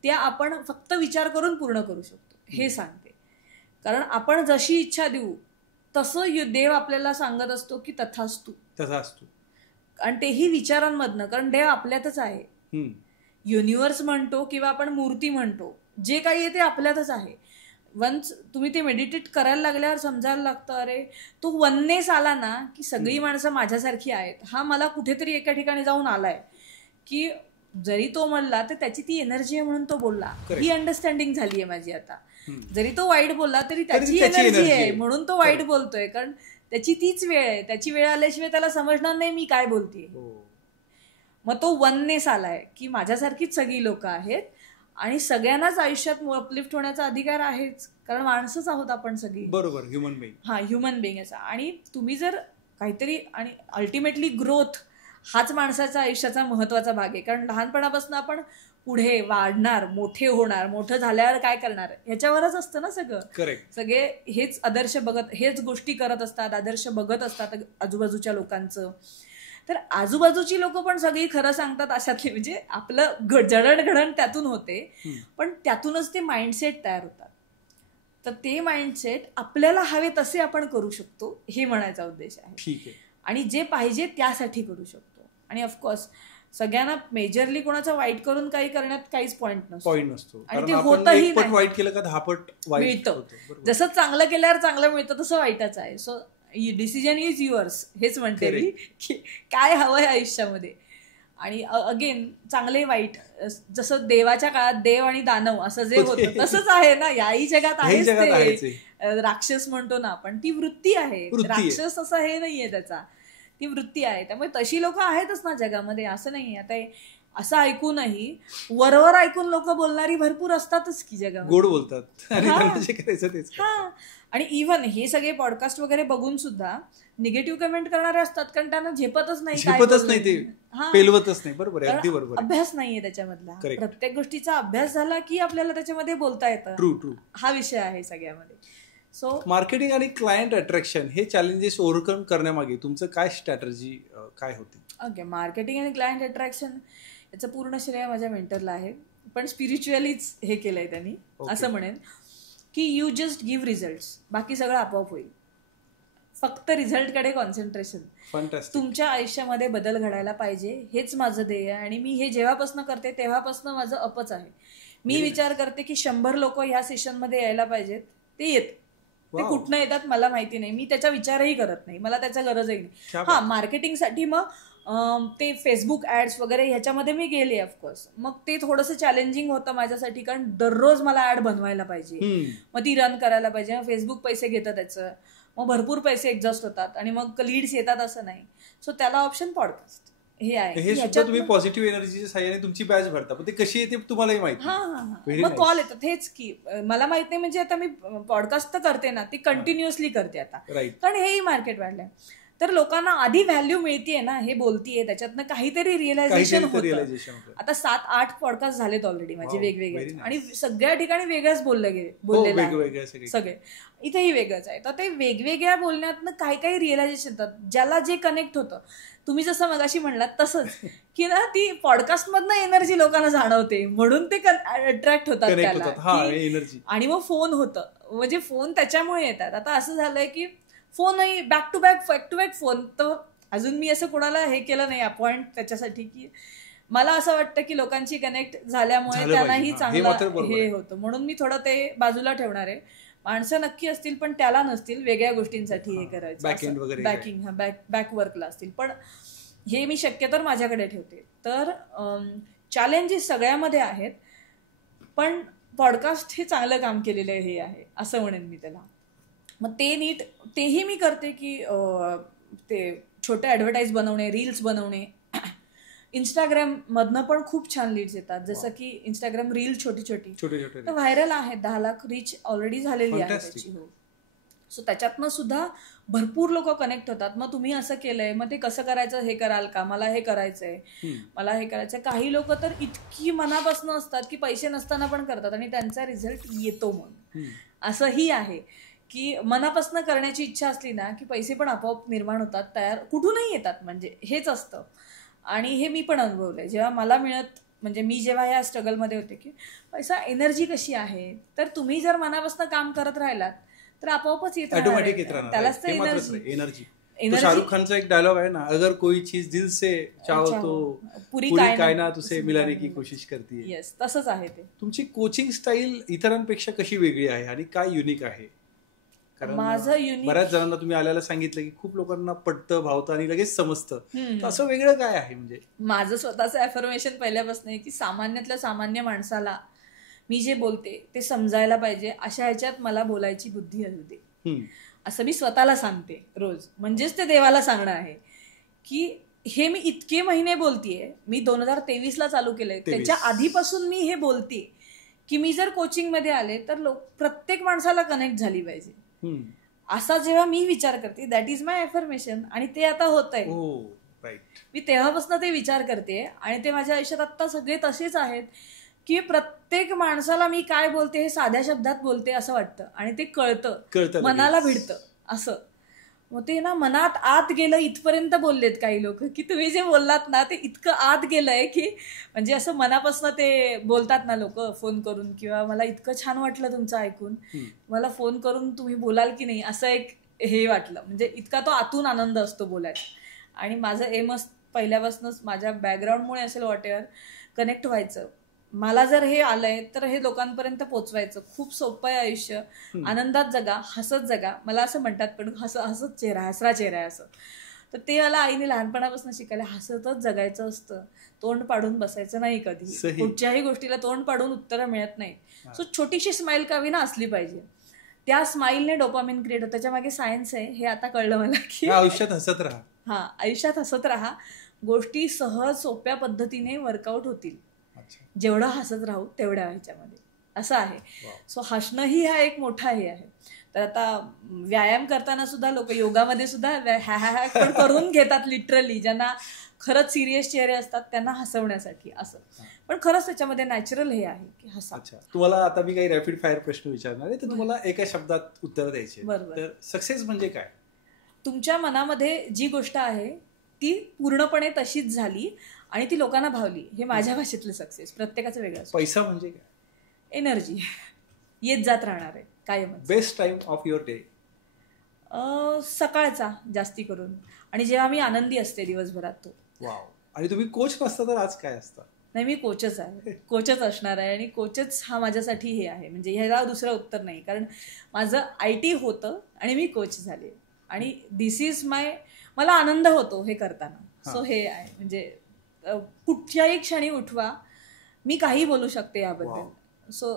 त्या आपण फक्त विचार करून पूर्ण करू शकतो हे सांगते. कारण आपण जशी इच्छा देऊ तसं देव आपल्याला सांगत असतो की तथास्तु. आणि तेही विचारांमधनं, कारण देव आपल्यातच आहे. युनिव्हर्स म्हणतो किंवा आपण मूर्ती म्हणतो, जे काही आहे ते आपल्यातच आहे. वन्स तुम्ही ते मेडिटेट करायला लागल्यावर समजायला लागतं, अरे तो वननेस आला ना की सगळी माणसं माझ्यासारखी आहेत. हा मला कुठेतरी एका ठिकाणी जाऊन आलाय की जरी तो म्हणला तर त्याची ती एनर्जी आहे म्हणून तो बोलला. ही अंडरस्टँडिंग झाली आहे माझी आता. जरी तो वाईट बोलला तरी त्याची एनर्जी आहे म्हणून तो वाईट बोलतोय, कारण त्याची तीच वेळ आहे. त्याची वेळ आल्याशिवाय त्याला समजणार नाही मी काय बोलते. मग तो वननेस आलाय की माझ्यासारखीच सगळी लोक आहेत आणि सगळ्यांनाच आयुष्यात अपलिफ्ट होण्याचा अधिकार आहेच, कारण माणसंच आहोत आपण सगळी. बरोबर, ह्युमन बिंग. ह्युमन बिंग असा. आणि तुम्ही जर काहीतरी, आणि अल्टिमेटली ग्रोथ हाच माणसाच्या आयुष्याचा महत्वाचा भाग आहे. कारण लहानपणापासून आपण पुढे वाढणार, मोठे होणार, मोठं झाल्यावर काय करणार ह्याच्यावरच असतं ना सगळं. करेक्ट. सगळे हेच आदर्श बघत, हेच गोष्टी करत असतात, आदर्श बघत असतात आजूबाजूच्या लोकांचं. तर आजूबाजूची लोक पण सगळी खरं सांगतात अशातली, म्हणजे आपलं जडणघडण त्यातून होते, पण त्यातूनच ते माइंडसेट तयार होतात. तर ते माइंडसेट आपल्याला हवे तसे आपण करू शकतो, हे म्हणायचा उद्देश आहे. ठीक आहे. आणि जे पाहिजे त्यासाठी करू शकतो. आणि ऑफकोर्स सगळ्यांना मेजरली कोणाचं वाईट करून काही करण्यात काहीच पॉइंट नसतो. आणि ते होतही नाही. वाईट केलं का 10 पट मिळतं. जसं चांगलं केल्यावर चांगलं मिळतं तसं वाईटच आहे. सो डिसिजन इज युअर्स, हेच म्हणते मी की काय हवंय आयुष्यामध्ये. आणि अगेन चांगले वाईट, जसं देवाच्या काळात देव आणि दानव असं जे होतं तसंच आहे ना, याही जगात आहेच ते. राक्षस म्हणतो ना आपण, ती वृत्ती आहे. राक्षस असं हे नाहीये, त्याचा ती वृत्ती आहे. त्यामुळे तशी लोक आहेतच ना जगामध्ये, असं नाही. आता असं ऐकूनही वरवर ऐकून लोक बोलणारी भरपूर असतातच की जगामध्ये. गोड बोलतात. आणि इव्हन हे सगळे पॉडकास्ट वगैरे बघून सुद्धा निगेटिव्ह कमेंट करणारे असतात, कारण त्यांना झेपतच नाही, ते पेलवतच नाही. बरोबर आहे, अगदी बरोबर. अभ्यास नाहीये त्याच्यामधला. प्रत्येक गोष्टीचा अभ्यास झाला की आपल्याला त्याच्यामध्ये बोलता येतं. ट्रू. हा विषय आहे सगळ्यामध्ये. सो मार्केटिंग आणि क्लायंट अट्रॅक्शन हे चॅलेंजेस ओव्हरकम करण्यामागे तुमचं काय स्ट्रॅटर्जी काय होती? ओके, मार्केटिंग आणि क्लायंट अट्रॅक्शन याचं पूर्ण श्रेय माझ्या मेंटरला आहे, पण स्पिरिच्युअलीच हे केलंय त्यांनी, असं म्हणेन. की यू जस्ट गिव्ह रिझल्ट, बाकी सगळं आपोआप होईल. फक्त रिझल्टकडे कॉन्सन्ट्रेशन. तुमच्या आयुष्यामध्ये बदल घडायला पाहिजे, हेच माझं ध्येय आहे. आणि मी हे जेव्हापासून करते तेव्हापासून माझं अपच आहे. मी विचार करते की 100 लोक ह्या सेशनमध्ये यायला पाहिजेत, ते येत. ते कुठनं येतात मला माहिती नाही, मी त्याचा विचारही करत नाही, मला त्याचा गरजही नाही. हा, मार्केटिंगसाठी मग ते फेसबुक ऍड्स वगैरे ह्याच्यामध्ये मी गेले ऑफकोर्स. मग ते थोडंसं चॅलेंजिंग होतं माझ्यासाठी, कारण दररोज मला ऍड बनवायला पाहिजे, मग ती रन करायला पाहिजे. फेसबुक पैसे घेतं त्याचं, मग भरपूर पैसे एक्झॉस्ट होतात आणि मग लीड्स येतात असं नाही. सो त्याला ऑप्शन पॉडकास्ट हे आहे. हे सुद्धा तुम्ही पॉझिटिव्ह एनर्जीच्या साह्याने तुमची बॅच भरता, पण ते कशी येते तुम्हालाही माहिती. मग कॉल येतात, हेच की मला माहित नाही. म्हणजे आता मी पॉडकास्ट तर करते ना, ती कंटिन्युअसली करते आता, कारण हेही मार्केट वाढलंय. तर लोकांना आधी व्हॅल्यू मिळतीये ना, हे बोलतीये, त्याच्यातनं काहीतरी रिअलायझेशन होतं. आता 7-8 पॉडकास्ट झालेत ऑलरेडी माझे वेगवेगळे, आणि सगळ्या ठिकाणी वेगळंच बोललेलं सगळे. इथेही वेगळंच आहे. तर ते वेगवेगळ्या बोलण्यातनं काही काही रिअलायझेशन येतात, ज्याला जे कनेक्ट होतं. तुम्ही जसं मगाशी म्हणलात तसंच की ना, ती पॉडकास्ट मधनं एनर्जी लोकांना जाणवते, म्हणून ते अट्रॅक्ट होतात त्याला. आणि मग फोन होतं, म्हणजे फोन त्याच्यामुळे येतात. आता असं झालंय की फोनही बॅक टू बॅक फोन. तर अजून मी असं कोणाला हे केलं नाही अपॉइंट त्याच्यासाठी, की मला असं वाटतं की लोकांची कनेक्ट झाल्यामुळे त्यांनाही चांगलं हे होतं, म्हणून मी थोडं ते बाजूला ठेवणार आहे. माणसं नक्की असतील, पण त्याला नसतील, वेगळ्या गोष्टींसाठी हे करायचं, बॅकवर्कला असतील. पण हे मी शक्यतो माझ्याकडे ठेवते. तर चॅलेंजेस सगळ्यामध्ये आहेत, पण पॉडकास्ट हे चांगलं काम केलेलं हे आहे असं म्हणेन मी त्याला. मग ते नीट तेही मी करते की ते छोटे ऍडव्हर्टाईज बनवणे, रील्स बनवणे. इंस्टाग्राम मधनं पण खूप छान लीड्स येतात, जसं की इंस्टाग्राम रील छोटी व्हायरल आहेत, 10 लाख रीच ऑलरेडी झालेली आहे त्याची. हो. सो त्याच्यातनं सुद्धा भरपूर लोक कनेक्ट होतात. मग तुम्ही असं केलंय, मग ते कसं करायचं हे कराल का, मला हे करायचंय, मला हे करायचंय. काही लोक तर इतकी मनापासून असतात की पैसे नसताना पण करतात, आणि त्यांचा रिझल्ट येतो. मग असंही आहे की मनापासून करण्याची इच्छा असली ना, की पैसे पण आपोआप निर्माण होतात, तयार कुठूनही येतात. म्हणजे हेच असतं. आणि हे मी पण अनुभवलंय, जेव्हा मला मिळत, म्हणजे मी जेव्हा या स्ट्रगलमध्ये होते की पैसा एनर्जी कशी आहे, तर तुम्ही जर मनापासून काम करत राहिलात तर आपोआपच येत राहणार. त्यालाच तर एनर्जी. शाहरुख खानचा एक डायलॉग आहे ना, अगर कोई चीज दिल से चाहो तो पूरी कायनात उसे मिलाने की कोशिश करती है. येस, तसंच आहे ते. तुमची कोचिंग स्टाईल इतरांपेक्षा कशी वेगळी आहे आणि काय युनिक आहे? कारण बऱ्याच जणांना तुम्ही आल्याला सांगितलं की खूप लोकांना पटतं, भावतं आणि लगेच समजतं. तर असं वेगळं काय आहे? म्हणजे माझं स्वतःचं अफर्मेशन पहिल्यापासून आहे की सामान्यातल्या सामान्य माणसाला मी जे बोलते ते समजायला पाहिजे, अशा ह्याच्यात मला बोलायची बुद्धी असू दे, असं मी स्वतःला सांगते रोज. म्हणजेच ते देवाला सांगणं आहे की हे मी इतके महिने बोलतेय. मी 2023 ला चालू केलंय, त्याच्या आधीपासून मी हे बोलते की मी जर कोचिंग मध्ये आले तर प्रत्येक माणसाला कनेक्ट झाली पाहिजे, असा जेव्हा मी विचार करते, दॅट इज माय अफर्मेशन. आणि ते आता होत आहे. मी तेव्हापासून ते विचार करते, आणि ते माझ्या आयुष्यात आता सगळे तसेच आहेत की प्रत्येक माणसाला मी काय बोलते हे साध्या शब्दात बोलते असं वाटतं, आणि ते कळतं, मनाला भिडतं असं. मग ते ना मनात आत गेलं इथपर्यंत बोललेत काही लोक, की तुम्ही जे बोललात ना ते इतकं आत गेलंय की म्हणजे असं मनापासून ते बोलतात ना लोक फोन करून, किंवा मला इतकं छान वाटलं तुमचं ऐकून, मला फोन करून तुम्ही बोलाल की नाही असं एक हे वाटलं. म्हणजे इतका तो आतून आनंद असतो बोलायचा. आणि माझं एमच पहिल्यापासूनच माझ्या बॅकग्राऊंडमुळे असेल वॉटेवर, कनेक्ट व्हायचं. मला जर हे आलंय तर हे लोकांपर्यंत पोहोचवायचं. खूप सोपं आहे आयुष्य, आनंदात जगा, हसत जगा. मला असं म्हणतात पण हसत चेहरा, हसरा चेहरा आहे असं. तर ते मला आईने लहानपणापासून शिकायला, हसतच जगायचं असतं, तोंड पाडून बसायचं नाही कधी. कुठच्याही गोष्टीला तोंड पाडून उत्तरं मिळत नाही. सो छोटीशी स्माईल का विना असली पाहिजे. त्या स्माईलने डोपामिन क्रिएट होतं. त्याच्या मागे सायन्स आहे, हे आता कळलं मला की आयुष्यात हसत राहा. आयुष्यात हसत राहा. गोष्टी सहज सोप्या पद्धतीने वर्कआउट होतील, जेवढं हसत राहू तेवढ्या ह्याच्यामध्ये, असं आहे. सो हसणंही हा एक मोठा हे आहे. तर आता व्यायाम करताना सुद्धा लोक योगामध्ये सुद्धा करून घेतात लिटरली, ज्यांना खरंच सिरियस चेहरे असतात त्यांना हसवण्यासाठी असं. पण खरंच त्याच्यामध्ये नॅचरल हे आहे की हसा. तुम्हाला आता मी काही रॅपिड फायर प्रश्न विचारणार आहे, तर तुम्हाला एका शब्दात उत्तर द्यायचे. तर सक्सेस म्हणजे काय? तुमच्या मनामध्ये जी गोष्ट आहे ती पूर्णपणे तशीच झाली आणि ती लोकांना भावली, हे माझ्या भाषेतलं सक्सेस. प्रत्येकाचं वेगळं. पैसा म्हणजे काय? एनर्जी येत जात राहणार आहे. कायमच. Best time of your day? सकाळचा जास्ती करून, आणि जेव्हा मी आनंदी असते दिवसभरात तो. वाव. आणि तुम्ही कोच नसता तर आज काय असतं? नाही, मी कोचच आहे, कोचच असणार आहे, आणि कोचच हा माझ्यासाठी हे आहे. म्हणजे ह्याला दुसरं उत्तर नाही, कारण माझं IT होतं आणि मी कोच झाले, आणि दिस इज मला आनंद होतो हे करताना. सो हे आहे, म्हणजे कुठच्याही क्षणी उठवा, मी काही बोलू शकते याबद्दल. सो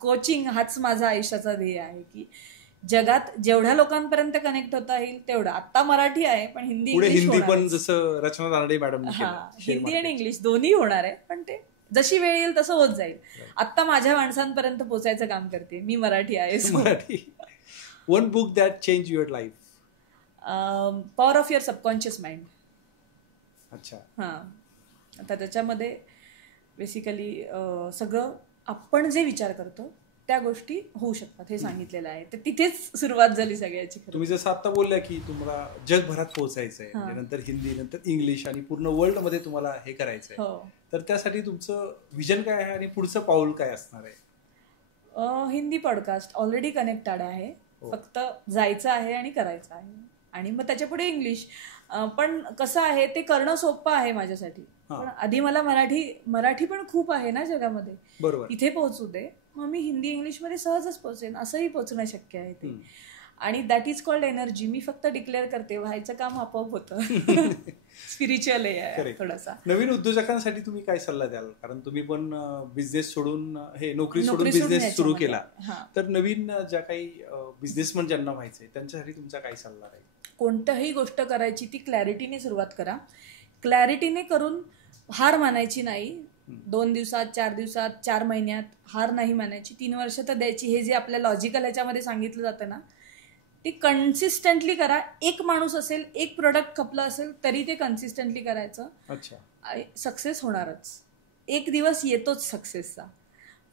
कोचिंग हाच माझा आयुष्याचा ध्येय आहे, की जगात जेवढ्या लोकांपर्यंत कनेक्ट होता येईल तेवढं. आता मराठी आहे, पण हिंदी पण जसं रचना रानडे मॅडम, हिंदी आणि इंग्लिश दोन्ही होणार आहे, पण ते जशी वेळ येईल तसं होत जाईल. आता माझ्या माणसांपर्यंत पोहोचायचं काम करते, मी मराठी आहे. Marathi. One book that change your life? Power of your subconscious mind. अच्छा. आता त्याच्यामध्ये बेसिकली सगळं आपण जे विचार करतो त्या गोष्टी होऊ शकतात हे सांगितलेलं आहे. तर तिथेच सुरुवात झाली सगळ्याची. तुम्ही जसं आता बोलल्या की तुम्हाला जगभरात पोहोचायचंय, नंतर हिंदी, नंतर इंग्लिश, आणि पूर्ण वर्ल्ड मध्ये तुम्हाला हे करायचंय, तर त्यासाठी तुमचं विजन काय आहे आणि पुढचं पाऊल काय असणार आहे? हिंदी पॉडकास्ट ऑलरेडी कनेक्टेड आहे, फक्त जायचं आहे आणि करायचं आहे, आणि मग त्याच्यापुढे इंग्लिश. पण कसं आहे, ते करणं सोपं आहे माझ्यासाठी, पण आधी मला मराठी पण खूप आहे ना जगामध्ये, बरोबर, इथे पोहोचू दे, मग मी हिंदी इंग्लिशमध्ये सहजच पोहोचेन. असंही पोहोचणं शक्य आहे ते, आणि दॅट इज कॉल्ड एनर्जी. मी फक्त डिक्लेअर करते, व्हायचं काम आपोआप होतं. स्पिरिच्युअल आहे थोडासा. नवीन उद्योजकांसाठी तुम्ही काय सल्ला द्याल? कारण तुम्ही पण बिझनेस सोडून, नोकरी सोडून बिझनेस सुरू केला, तर नवीन ज्या काही बिझनेसमन ज्यांना व्हायचंय त्यांच्यासाठी तुमचा काय सल्ला राहील? कोणत्याही गोष्ट करायची ती क्लॅरिटीने सुरुवात करा. क्लॅरिटीने करून हार मानायची नाही. 2 दिवसात, 4 दिवसात, 4 महिन्यात हार नाही मानायची. 3 वर्ष तर द्यायची. हे जे आपल्या लॉजिकल ह्याच्यामध्ये सांगितलं जातं ना, ते कन्सिस्टंटली करा. एक माणूस असेल, एक प्रोडक्ट खपलं असेल तरी ते कन्सिस्टंटली करायचं. सक्सेस होणारच. एक दिवस येतोच सक्सेसचा.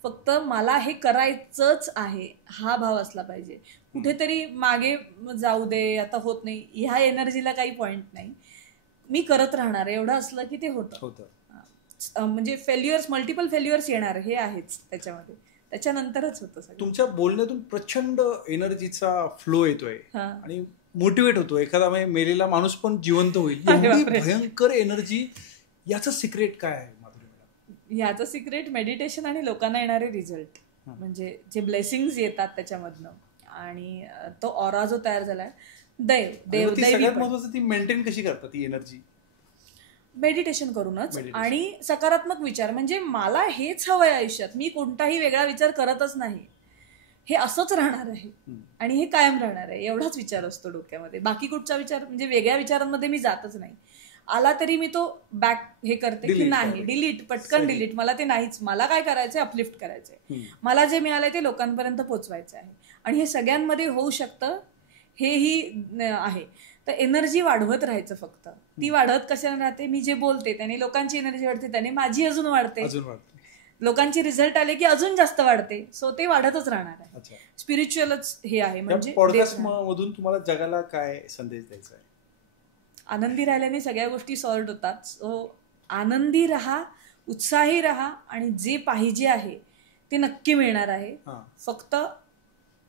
फक्त मला हे करायचंच आहे हा भाव असला पाहिजे. कुठेतरी मागे जाऊ दे, आता होत नाही, ह्या एनर्जीला काही पॉइंट नाही. मी करत राहणार, एवढं असलं की ते होतं. म्हणजे मल्टिपल फेल्युअर्स येणार हे आहेच त्याच्यामध्ये, त्याच्यानंतरच होतं सगळं. तुमच्या बोलण्यातून प्रचंड एनर्जीचा फ्लो येतोय आणि मोटिवेट होतो. एखादा मेलेला माणूस पण जिवंत होईल, भयंकर एनर्जी. याचं सिक्रेट काय आहे माधुरी मॅडम? याचं सिक्रेट मेडिटेशन आणि लोकांना येणारे रिझल्ट, म्हणजे जे ब्लेसिंग्स येतात त्याच्यामधनं, आणि तो ऑरा जो तयार झालाय, सगळ्यात महत्वाचं ती मेंटेन कशी करतात ती एनर्जी? मेडिटेशन करूनच, आणि सकारात्मक विचार. म्हणजे मला हेच हवंय आयुष्यात, मी कोणताही वेगळा विचार करतच नाही, हे असंच राहणार आहे आणि हे कायम राहणार आहे, एवढाच विचार असतो डोक्यामध्ये. बाकी कुठचा विचार, म्हणजे वेगळ्या विचारांमध्ये मी जातच नाही. आला तरी मी तो बॅक हे करते की नाही, डिलीट, पटकन डिलीट. मला ते नाहीच. मला काय करायचंय, अपलिफ्ट करायचंय. मला जे मिळालंय ते लोकांपर्यंत पोहोचवायचं आहे, आणि हे सगळ्यांमध्ये होऊ शकतं, हेही आहे. तर एनर्जी वाढवत राहायचं फक्त. ती वाढत कशाने राहते? मी जे बोलते त्याने लोकांची एनर्जी वाढते, त्याने माझी अजून वाढते. लोकांचे रिझल्ट आले की अजून जास्त वाढते. सो ते वाढतच राहणार आहे. स्पिरिच्युअलच हे आहे. म्हणजे पॉडकास्ट मधून तुम्हाला जगाला काय संदेश द्यायचा आहे? आनंदी राहिल्याने सगळ्या गोष्टी सॉल्व्ह होतात. सो आनंदी राहा, उत्साही राहा, आणि जे पाहिजे आहे ते नक्की मिळणार आहे. फक्त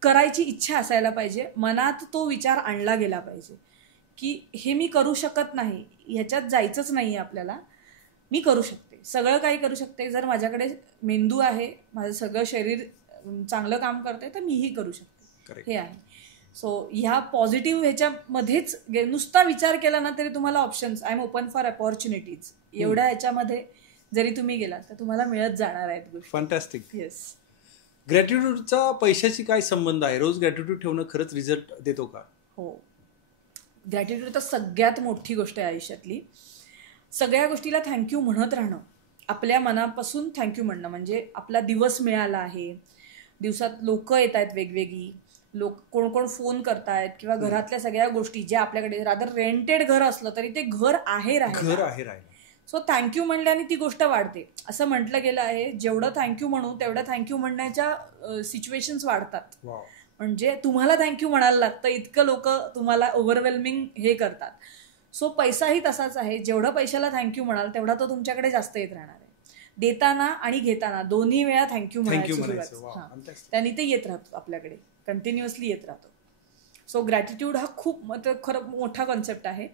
करायची इच्छा असायला पाहिजे. मनात तो विचार आणला गेला पाहिजे की हे मी करू शकत नाही, ह्याच्यात जायचंच नाही आपल्याला, मी करू शकते, सगळं काही करू शकते. जर माझ्याकडे मेंदू आहे, माझं सगळं शरीर चांगलं काम करते, तर मीही करू शकते. हे आहे. सो ह्या पॉझिटिव्ह ह्याच्यामध्येच नुसता विचार केला ना तरी तुम्हाला options, I am open for opportunities, एवढ्या ह्याच्यामध्ये जरी तुम्ही गेलात तर तुम्हाला मिळत जाणार आहेत गोष्टी. फॅन्टॅस्टिक. येस. ग्रॅटिट्यूडचा पैशाशी काय संबंध आहे? रोज ग्रॅटिट्यूड ठेवणं खरंच रिझल्ट देतो का? हो, ग्रॅटिट्यूड तर सगळ्यात मोठी गोष्ट आहे आयुष्यातली. सगळ्या गोष्टीला थँक्यू म्हणत राहणं, आपल्या मनापासून थँक्यू म्हणणं. म्हणजे आपला दिवस मिळाला आहे, दिवसात लोक येत आहेत वेगवेगळी, कोण कोण फोन करतायत, किंवा घरातल्या सगळ्या गोष्टी ज्या आपल्याकडे, रादर रेंटेड घर असलं तरी ते घर आहे राहिलं. सो थँक्यू म्हणल्याने ती गोष्ट वाढते. असं म्हटलं गेलं आहे, जेवढं थँक्यू म्हणू तेवढं थँक्यू म्हणण्याच्या सिच्युएशन्स वाढतात. म्हणजे तुम्हाला थँक्यू म्हणायला लागतं, इतकं लोक तुम्हाला ओव्हरवेल्मिंग हे करतात. सो पैसाही तसाच आहे. जेवढं पैशाला थँक्यू म्हणाल तेवढा तो तुमच्याकडे जास्त येत राहणार आहे. देताना आणि घेताना दोन्ही वेळा थँक्यू म्हणायची सुरुवात, त्यांनी ते येत राहतो आपल्याकडे. कंटिन्युअसली येत राहतो. सो ग्रॅटिट्यूड हा खूप खरं मोठा कॉन्सेप्ट आहे.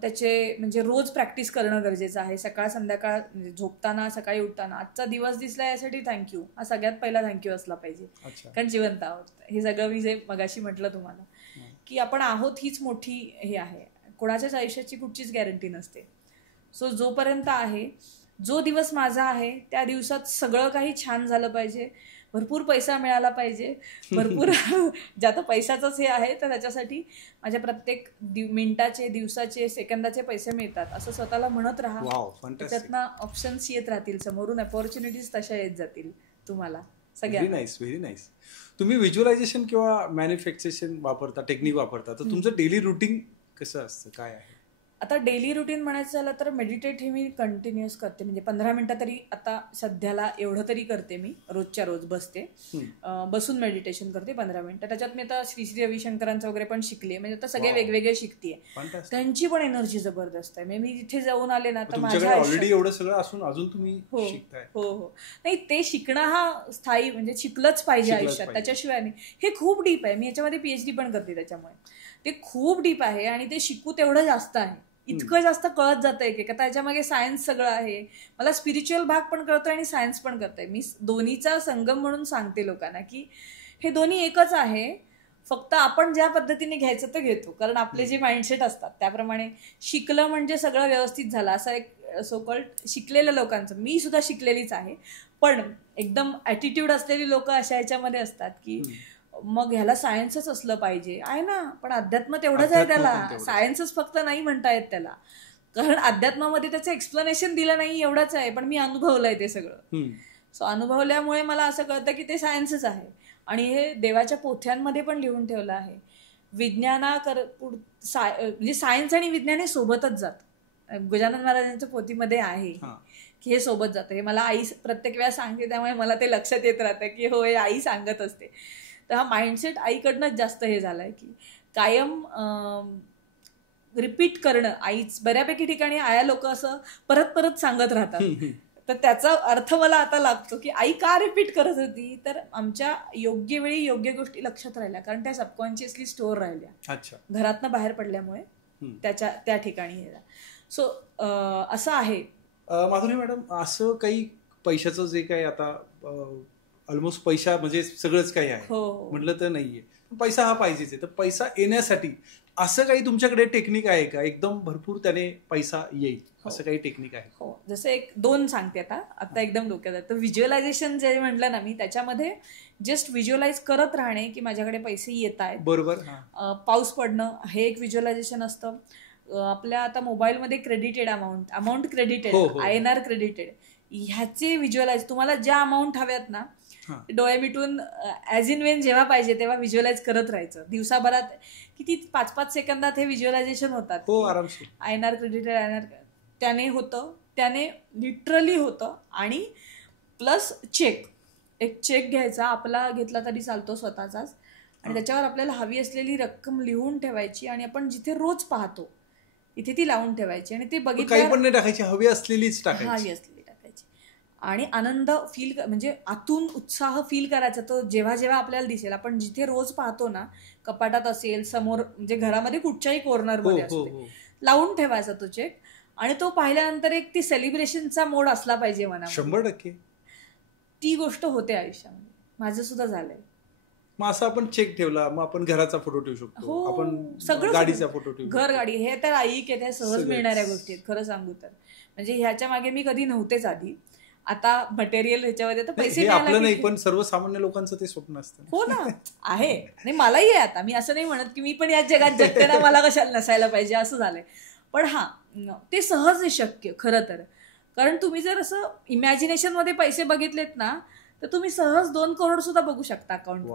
त्याचे म्हणजे रोज प्रॅक्टिस करणं गरजेचं आहे. सकाळ संध्याकाळ म्हणजे झोपताना, सकाळी उठताना आजचा दिवस दिसला यासाठी थँक्यू, हा सगळ्यात पहिला थँक्यू असला पाहिजे. कारण जिवंत आहोत. हे सगळं मी जे मगाशी म्हटलं तुम्हाला की आपण आहोत हीच मोठी हे आहे. कोणाच्याच आयुष्याची कुठचीच गॅरंटी नसते. सो जोपर्यंत आहे, जो दिवस माझा आहे त्या दिवसात सगळं काही छान झालं पाहिजे, भरपूर पैसा मिळाला पाहिजे, भरपूर ज्यात पैशाचंच हे आहे तर त्याच्यासाठी माझ्या प्रत्येक मिनिटाचे, दिवसाचे, सेकंदाचे पैसे मिळतात असं स्वतःला म्हणत राहा. त्याच्यातनं ऑप्शन्स येत राहतील समोरून, अपॉर्च्युनिटीज तशा येत जातील तुम्हाला सगळ्या. Very nice. तुम्ही व्हिज्युअलायझेशन किंवा मॅन्युफॅक्चरेशन वापरता, टेक्निक वापरता, तर तुमचं डेली रुटीन कसं असतं, काय आहे? आता डेली रुटीन म्हणायचं झालं तर मेडिटेट हे मी कंटिन्युअस करते. म्हणजे 15 मिनिटं तरी आता सध्याला एवढं तरी करते मी. रोजच्या रोज बसते, बसून मेडिटेशन करते 15 मिनिटं. त्याच्यात मी आता श्री श्री रविशंकरांचं वगैरे पण शिकले. म्हणजे आता सगळे वेगवेगळे शिकतेय. त्यांची पण एनर्जी जबरदस्त आहे. मी जिथे जाऊन आले ना तर माझ्या ऑलरेडी एवढं सगळं असून अजून तुम्ही शिकताय. हो. नाही, ते शिकणं हा स्थायी म्हणजे शिकलंच पाहिजे आयुष्यात, त्याच्याशिवाय नाही. हे खूप डीप आहे. मी याच्यामध्ये PhD पण करते. त्याच्यामुळे ते खूप डीप आहे आणि ते शिकू तेवढं जास्त आहे. इतकं जास्त कळत जातं एक त्याच्यामागे सायन्स सगळं आहे. मला स्पिरिच्युअल भाग पण कळतोय आणि सायन्स पण करतोय. मी दोन्हीचा संगम म्हणून सांगते लोकांना की हे दोन्ही एकच आहे. फक्त आपण ज्या पद्धतीने घ्यायचं ते घेतो. कारण आपले जे माइंडसेट असतात त्याप्रमाणे शिकलं म्हणजे सगळं व्यवस्थित झालं असं एक सोकॉल्ड शिकलेल्या लोकांचं. मी सुद्धा शिकलेलीच आहे. पण एकदम ॲटिट्यूड असलेली लोक अशा ह्याच्यामध्ये असतात की मग ह्याला सायन्सच असलं पाहिजे. आहे ना, पण अध्यात्म तेवढंच आहे त्याला. सायन्सच फक्त नाही म्हणता येत त्याला. कारण अध्यात्मामध्ये त्याचं एक्सप्लेनेशन दिलं नाही एवढंच आहे. पण मी अनुभवलंय ते सगळं. सो अनुभवल्यामुळे मला असं कळतं की ते सायन्सच आहे. आणि हे देवाच्या पोथ्यांमध्ये पण लिहून ठेवलं आहे. म्हणजे सायन्स आणि विज्ञान हे सोबतच जात. गजानन महाराजांच्या पोथीमध्ये आहे की हे सोबत जातं. हे मला आई प्रत्येक वेळा सांगते, त्यामुळे मला ते लक्षात येत राहतं की हो, हे आई सांगत असते. तर हा माइंडसेट आईकडनंच जास्त हे झालाय की कायम रिपीट करणं. आईच बऱ्यापैकी ठिकाणी आया लोक असं परत परत सांगत राहतात. तर त्याचा अर्थ मला आता लागतो की आई का रिपीट करत होती, तर आमच्या योग्य वेळी योग्य गोष्टी लक्षात राहिल्या. कारण त्या सबकॉन्शियसली स्टोअर राहिल्या घरातनं बाहेर पडल्यामुळे त्या ठिकाणी. सो असं आहे. माधुरी मॅडम, असं काही पैशाचं जे काही आता ऑलमोस्ट पैसा म्हणजे सगळंच काही आहे म्हटलं तर नाहीये, पैसा हा पाहिजेच आहे. तर पैसा येण्यासाठी असं काही तुमच्याकडे टेक्निक आहे का, एकदम भरपूर त्याने पैसा येईल असं काही टेक्निक आहे? हो, जसं 1-2 सांगते आता एकदम डोक्यात. तर व्हिज्युअलायझेशन जे म्हटलं ना मी, त्याच्यामध्ये जस्ट व्हिज्युअलाइज करत राहणे की माझ्याकडे पैसे येत आहेत. बरोबर. पाऊस पडणं हे एक व्हिज्युअलायझेशन असतं. आपल्या आता मोबाईलमध्ये credited amount credited, INR credited, ह्याचे व्हिज्युअलाइज तुम्हाला ज्या अमाऊंट हव्यात ना डोळे मिटून ॲज इन वेन जेव्हा पाहिजे तेव्हा व्हिज्युअलाइज करत राहायचं. दिवसाभरात किती 5-5 सेकंदात हे व्हिज्युअलायझेशन होतात. INR क्रेडिटेड, INR त्याने होतं, त्याने लिटरली होतं. आणि प्लस एक चेक घ्यायचा, आपला घेतला तरी चालतो स्वतःचाच, आणि त्याच्यावर आपल्याला हवी असलेली रक्कम लिहून ठेवायची आणि आपण जिथे रोज पाहतो इथे ती लावून ठेवायची. आणि ते बघितलं पण नाही टाकायची, हवी असलेलीच टाकायची. आणि आनंद फील म्हणजे आतून उत्साह फील करायचा. तो जेव्हा जेव्हा आपल्याला दिसेल, आपण जिथे रोज पाहतो ना, कपाटात असेल, समोर म्हणजे घरामध्ये कुठच्याही कॉर्नरमध्ये असते, लावून ठेवायचा तो चेक. आणि तो पाहिल्यानंतर एक ती सेलिब्रेशनचा मोड असला पाहिजे मनामध्ये. 100% ती गोष्ट होते आयुष्यामध्ये. माझं सुद्धा झालंय. मग असं आपण चेक ठेवला, मग आपण घराचा फोटो ठेवू शकतो, आपण सगळं गाडीचा फोटो ठेवू, घर गाडी हे तर ऐक सहज मिळणाऱ्या गोष्टी आहेत खरं सांगू तर. म्हणजे ह्याच्या मागे मी कधी नव्हतेच आधी. आता मटेरियल ह्याच्यामध्ये तर पैसे आपलं नाही, पण सर्वसामान्य लोकांचं ते स्वप्न असतं. हो ना, आहे. नाही, मलाही आहे. आता मी असं नाही म्हणत की मी पण याच जगात जगते ना, मला कशाला नसायला पाहिजे असं झालंय. पण ते सहज आहे शक्य खरं तर. कारण तुम्ही जर असं इमॅजिनेशन मध्ये पैसे बघितलेत ना, तर तुम्ही सहज 2 करोड सुद्धा बघू शकता अकाउंट.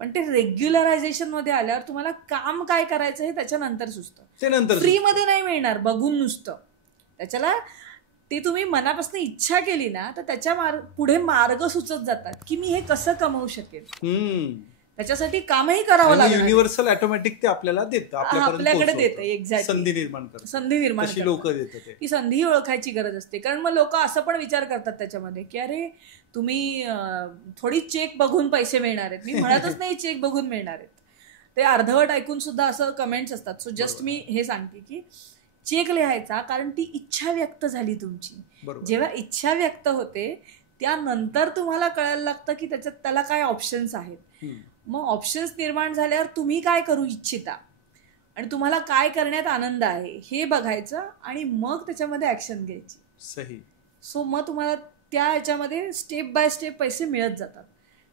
पण ते रेग्युलरायझेशन मध्ये आल्यावर तुम्हाला काम काय करायचं हे त्याच्यानंतर सुचतं. ते नंतर फ्री मध्ये नाही मिळणार बघून नुसतं. त्याच्याला ते तुम्ही मनापासून इच्छा केली ना, तर त्याच्या पुढे मार्ग सुचत जातात की मी हे कसं कमवू शकेल. त्याच्यासाठी कामही करावं लागतं. युनिव्हर्सल ऑटोमॅटिक ते आपल्याला देतं, आपल्याकडे देतं. एक्झॅक्ट संधी निर्माण करतात. संधी निर्माण लोक देतात. ती संधी ओळखायची गरज असते. कारण मग लोक असं पण विचार करतात त्याच्यामध्ये की अरे तुम्ही थोडी चेक बघून पैसे मिळणार आहेत. मी म्हणतच नाही चेक बघून मिळणार आहेत. ते अर्धवट ऐकून सुद्धा असं कमेंट्स असतात. सो जस्ट मी हे सांगते की चेक लिहायचा, कारण ती इच्छा व्यक्त झाली तुमची. जेव्हा इच्छा व्यक्त होते त्यानंतर तुम्हाला कळायला लागतं की त्याला काय ऑप्शन्स आहेत. मग ऑप्शन्स निर्माण झाल्यावर तुम्ही काय करू इच्छिता आणि तुम्हाला काय करण्यात आनंद आहे हे बघायचं आणि मग त्याच्यामध्ये ऍक्शन घ्यायची. सही. सो मग तुम्हाला त्या ह्याच्यामध्ये स्टेप बाय स्टेप पैसे मिळत जातात.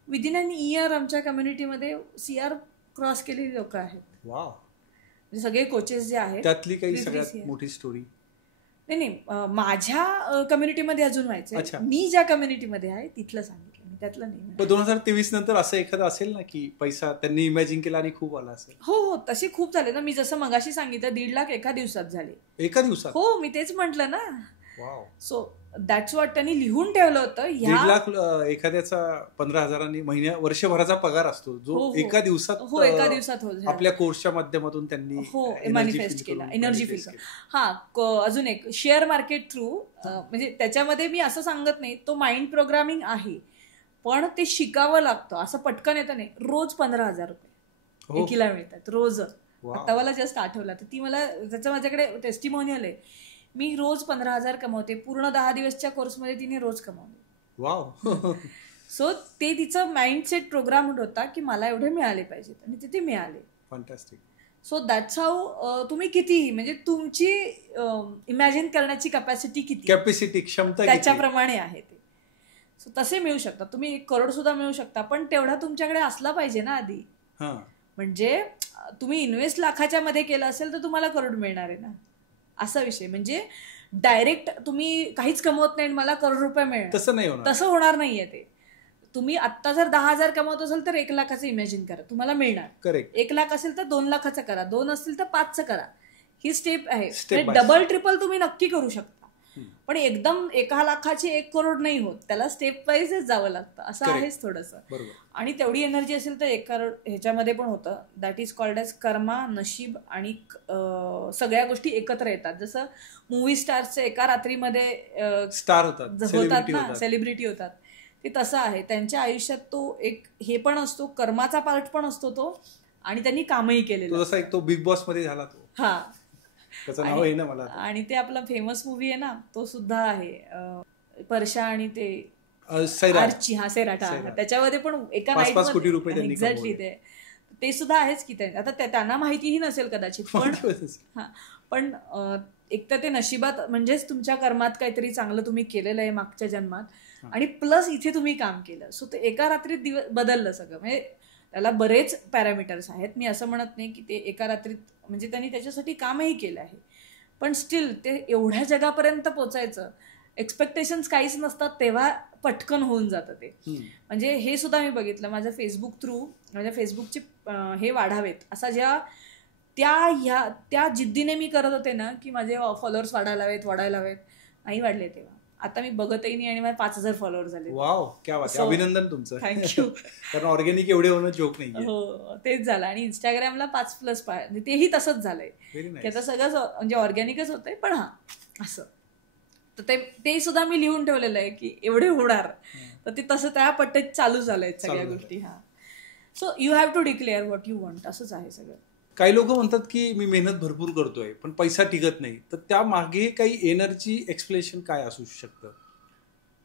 विदिन एन इयर आमच्या कम्युनिटीमध्ये CR क्रॉस केलेली लोक आहेत. म्हणजे सगळे कोचेस जे आहेत. त्यातली काही सगळ्यात मोठी स्टोरी? नाही, माझ्या कम्युनिटीमध्ये अजून व्हायचं. मी ज्या कम्युनिटीमध्ये आहे तिथलं सांगितलं, त्यातलं नाही. 2023 नंतर असं एखादं असेल ना की पैसा त्यांनी इमॅजिन केला आणि खूप आला असेल? हो, तसे खूप झाले ना. मी जसं मगाशी सांगितलं 1.5 लाख एका दिवसात झाले. एका दिवसात? हो, मी तेच म्हटलं ना. सो दॅट्स व्हॉट त्यांनी लिहून ठेवलं होतं. 1.5 लाख एखाद्याचा 15,000 वर्षभराचा पगार असतो जो एका दिवसात आपल्या कोर्सच्या माध्यमातून त्यांनी मॅनिफेस्ट केला, एनर्जी फील केला. हा, अजून एक शेअर मार्केट थ्रू, म्हणजे त्याच्यामध्ये मी असं सांगत नाही तो माइंड प्रोग्रामिंग आहे, पण ते शिकावं लागतं. असं पटकन येतं नाही. रोज 15,000 रुपये एकीला मिळतात रोज. आता मला जस्ट आठवलं तर ती मला त्याचं माझ्याकडे टेस्टिमोनियल आहे. मी रोज 15,000 कमवते. पूर्ण 10 दिवसच्या कोर्समध्ये तिने रोज कमवले. सो ते तिचं माइंडसेट प्रोग्राम होता की मला एवढे मिळाले पाहिजेत आणि ते मिळाले. फॅन्टॅस्टिक. सो दॅट्स हाऊ तुम्ही कितीही, म्हणजे तुमची इमॅजिन करण्याची कॅपॅसिटी क्षमता त्याच्याप्रमाणे आहे ते. सो तसे मिळू शकतात. तुम्ही 1 करोड सुद्धा मिळू शकता, पण तेवढा तुमच्याकडे असला पाहिजे ना आधी. म्हणजे तुम्ही इन्व्हेस्ट लाखाच्या मध्ये केलं असेल तर तुम्हाला करोड मिळणार आहे ना, असा विषय. म्हणजे डायरेक्ट तुम्ही काहीच कमवत नाही मला करोड रुपये मिळणार, तसं होणार नाहीये ते. तुम्ही आता जर 10,000 कमवत असाल तर 1 लाखाचं इमॅजिन करा, तुम्हाला मिळणार. करेक्ट. 1 लाख असेल तर 2 लाखाचं करा, 2 असतील तर 5चं करा. ही स्टेप आहे. डबल ट्रिपल तुम्ही नक्की करू शकता, पण एकदम 1 लाखाचे 1 करोड नाही होत. त्याला स्टेप वाईजच जावं लागतं. असं आहेच थोडंसं. आणि तेवढी एनर्जी असेल तर 1 करोड ह्याच्यामध्ये पण होतं. दॅट इज कॉल्ड एज कर्मा, नशीब आणि सगळ्या गोष्टी एकत्र येतात. जसं मूव्ही स्टार्सचे एका रात्रीमध्ये स्टार होतात ना, सेलिब्रिटी होतात, ते तसं आहे. त्यांच्या आयुष्यात तो एक हे पण असतो, कर्माचा पार्ट पण असतो तो, आणि त्यांनी कामही केलेलं. जसा एक तो बिग बॉस मध्ये झाला तो. हा, त्याचं नाव आहे ना मला. आणि ते आपला फेमस मूव्ही आहे ना, तो सुद्धा आहे परशा आणि ते आर्ची. सैराट. त्याच्यामध्ये पण एका नाईटमध्ये एक्झॅक्टली ते सुद्धा आहेच की. आता त्यांना माहितीही नसेल कदाचित, पण एक तर ते नशिबात, म्हणजेच तुमच्या कर्मात काहीतरी चांगलं तुम्ही केलेलं आहे मागच्या जन्मात, आणि प्लस इथे तुम्ही काम केलं. सो ते एका रात्रीत बदललं सगळं. म्हणजे त्याला बरेच पॅरामीटर्स आहेत. मी असं म्हणत नाही की ते एका रात्रीत, म्हणजे त्यांनी त्याच्यासाठी कामही केलं आहे, पण स्टील ते एवढ्या जगापर्यंत पोचायचं, एक्सपेक्टेशन्स काहीच नसतात तेव्हा पटकन होऊन जातं ते. म्हणजे हे सुद्धा मी बघितलं माझ्या फेसबुक थ्रू. माझ्या फेसबुकचे हे वाढावेत असा त्या जिद्दीने मी करत होते ना, की माझे फॉलोअर्स वाढायला हवेत, नाही वाढले तेव्हा. आता मी बघतही नाही आणि माझे 5,000 फॉलोअर झाले. वाव, क्या बात आहे. अभिनंदन तुमचं. थँक्यू. कारण ऑर्गॅनिक एवढे होणं जोक नाही. हो, तेच झालं. आणि इंस्टाग्रामला 5+ तेही तसंच झालंय की आता सगळं म्हणजे ऑर्गॅनिकच होतंय. पण असं तर ते सुद्धा मी लिहून ठेवलेलं आहे की एवढे होणार, तर ते तसं त्या पट्ट्यात चालू झालंय सगळ्या गोष्टी. So you have to declare what you want. असंच आहे सगळं. काही लोक म्हणतात की मी मेहनत भरपूर करतोय पण पैसा टिकत नाही, तर त्या मागे काही एनर्जी एक्सप्लेनेशन काय असू शकतं?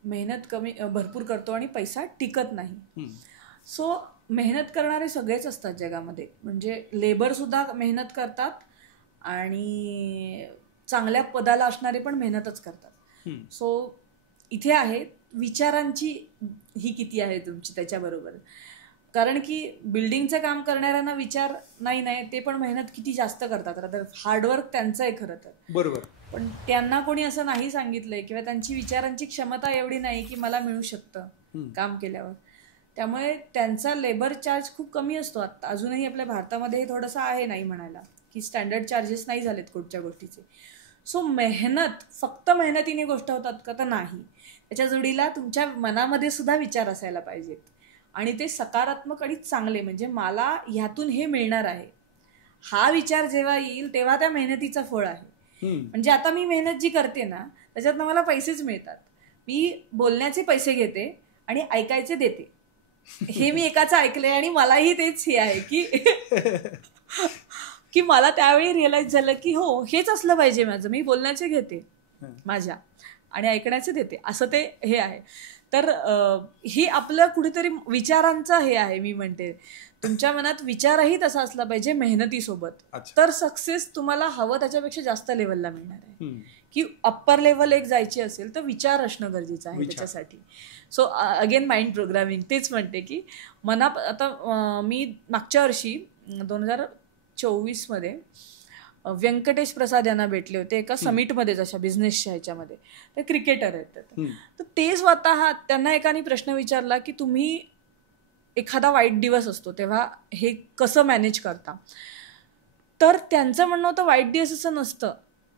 मेहनत भरपूर करतो आणि पैसा टिकत नाही. सो मेहनत करणारे सगळेच असतात जगामध्ये. म्हणजे लेबर सुद्धा मेहनत करतात आणि चांगल्या पदाला असणारे पण मेहनतच करतात. सो इथे आहे विचारांची ही किती आहे तुमची त्याच्याबरोबर. कारण की बिल्डिंगचं काम करणाऱ्यांना विचार नाही, ते पण मेहनत किती जास्त करतात. हार्डवर्क त्यांचं आहे खरं तर. बरोबर. पण त्यांना कोणी असं नाही सांगितलंय किंवा त्यांची विचारांची क्षमता एवढी नाही की मला मिळू शकतं काम केल्यावर. त्यामुळे त्यांचा लेबर चार्ज खूप कमी असतो. आता अजूनही आपल्या भारतामध्ये हे थोडंसं आहे, नाही म्हणायला की स्टँडर्ड चार्जेस नाही झालेत कुठच्या गोष्टीचे. सो मेहनत फक्त मेहनतीने गोष्ट होतात का? तर नाही. त्याच्या जोडीला तुमच्या मनामध्ये सुद्धा विचार असायला पाहिजेत. आणि ते सकारात्मक आणि चांगले, म्हणजे मला ह्यातून हे मिळणार आहे हा विचार जेव्हा येईल तेव्हा त्या मेहनतीचं फळ आहे. म्हणजे आता मी मेहनत जी करते ना त्याच्यातनं मला पैसेच मिळतात. मी बोलण्याचे पैसे घेते आणि ऐकायचे देते. हे मी एकाचं ऐकलंय आणि मलाही तेच हे आहे की मला त्यावेळी रिअलाइज झालं की हो हेच असलं पाहिजे माझं. मी बोलण्याचे घेते माझ्या आणि ऐकण्याचे देते, असं ते हे आहे. तर हे आपलं कुठेतरी विचारांचं हे आहे. मी म्हणते तुमच्या मनात विचारही तसा असला पाहिजे मेहनतीसोबत, तर सक्सेस तुम्हाला हवं त्याच्यापेक्षा जास्त लेवलला मिळणार आहे. की अप्पर लेवल एक जायची असेल तर विचार असणं गरजेचं आहे त्याच्यासाठी. सो अगेन माइंड प्रोग्रामिंग तेच म्हणते की आता मी मागच्या वर्षी 2024 व्यंकटेश प्रसाद यांना भेटले होते एका समिटमध्ये, जशा बिझनेसच्या ह्याच्यामध्ये. ते क्रिकेटर आहेत. तर ते स्वतः त्यांना एकाने प्रश्न विचारला की तुम्ही एखादा वाईट दिवस असतो तेव्हा हे कसं मॅनेज करता. तर त्यांचं म्हणणं होतं वाईट दिवस असं नसतं,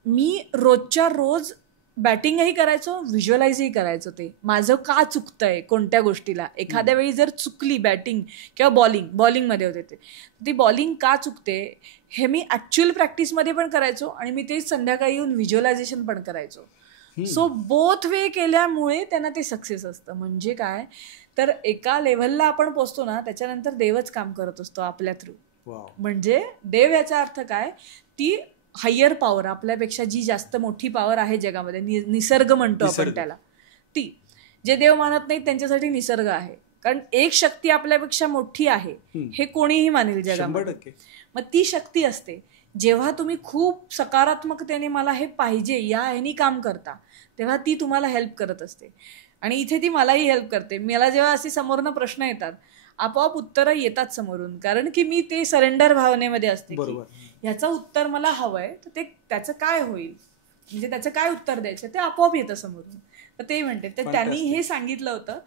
मी रोजच्या रोज बॅटिंगही करायचो, व्हिज्युअलाइजही करायचो ते माझं का चुकतंय कोणत्या गोष्टीला. एखाद्या वेळी जर चुकली बॅटिंग किंवा बॉलिंगमध्ये होते ती बॉलिंग का चुकते हे मी ॲक्च्युअल प्रॅक्टिसमध्ये पण करायचो आणि मी ते संध्याकाळी येऊन व्हिज्युअलायझेशन पण करायचो. सो बोथ वे केल्यामुळे त्यांना ते सक्सेस असतं. म्हणजे काय तर एका लेव्हलला आपण पोचतो ना त्याच्यानंतर देवच काम करत असतो आपल्या थ्रू. म्हणजे देव याचा अर्थ काय, ती हायर पॉवर, आपल्यापेक्षा जी जास्त मोठी पॉवर आहे जगामध्ये, निसर्ग म्हणतो आपण त्याला, ती. जे देव मानत नाही त्यांच्यासाठी निसर्ग आहे. कारण एक शक्ती आपल्यापेक्षा मोठी आहे हे कोणीही मानेल जगामध्ये. मग ती शक्ती असते. जेव्हा तुम्ही खूप सकारात्मकतेने मला हे पाहिजे या ह्यानी काम करता तेव्हा ती तुम्हाला हेल्प करत असते. आणि इथे ती मलाही हेल्प करते. मला जेव्हा असे समोरनं प्रश्न येतात आपोआप उत्तरं येतात समोरून, कारण की मी ते सरेंडर भावनेमध्ये असते की ह्याचं उत्तर मला हवंय तर ते त्याचं काय होईल, म्हणजे त्याचं काय उत्तर द्यायचं ते आपोआप येतं समोरून. तर ते म्हणते. तर त्यांनी हे सांगितलं होतं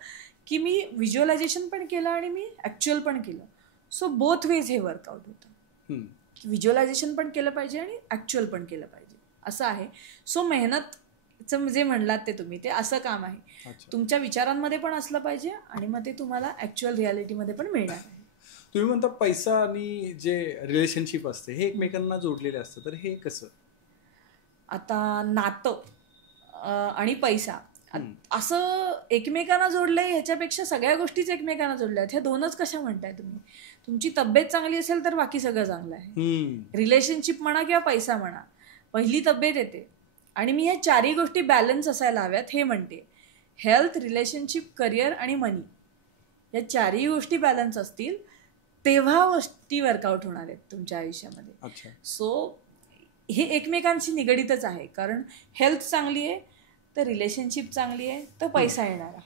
की मी व्हिज्युअलायझेशन पण केलं आणि मी ॲक्च्युअल पण केलं. सो बोथ वेज हे वर्कआउट होतं. व्हिज्युअलायझेशन पण केलं पाहिजे आणि ॲक्च्युअल पण केलं पाहिजे असं आहे. सो मेहनतचं जे म्हणलात ते तुम्ही, ते असं काम आहे. तुमच्या विचारांमध्ये पण असलं पाहिजे आणि मग ते तुम्हाला ॲक्च्युअल रियालिटीमध्ये पण मिळणार आहे. तुम्ही म्हणता पैसा आणि जे रिलेशनशिप असते हे एकमेकांना जोडलेले असतं, तर हे कसं? आता नातं आणि पैसा असं एकमेकांना जोडलंय ह्याच्यापेक्षा सगळ्या गोष्टीच एकमेकांना जोडल्या आहेत. ह्या दोनच कशा म्हणताय तुम्ही? तुमची तब्येत चांगली असेल तर बाकी सगळं चांगलं आहे. रिलेशनशिप म्हणा किंवा पैसा म्हणा, पहिली तब्येत येते. आणि मी ह्या चारही गोष्टी बॅलन्स असायला हव्यात हे म्हणते. हेल्थ, रिलेशनशिप, करिअर आणि मनी, या चारही गोष्टी बॅलन्स असतील तेव्हा गोष्टी वर्कआउट होणार आहेत तुमच्या आयुष्यामध्ये. सो हे एकमेकांशी निगडीतच आहे. कारण हेल्थ चांगली आहे तर रिलेशनशिप चांगली आहे तर पैसा येणारा.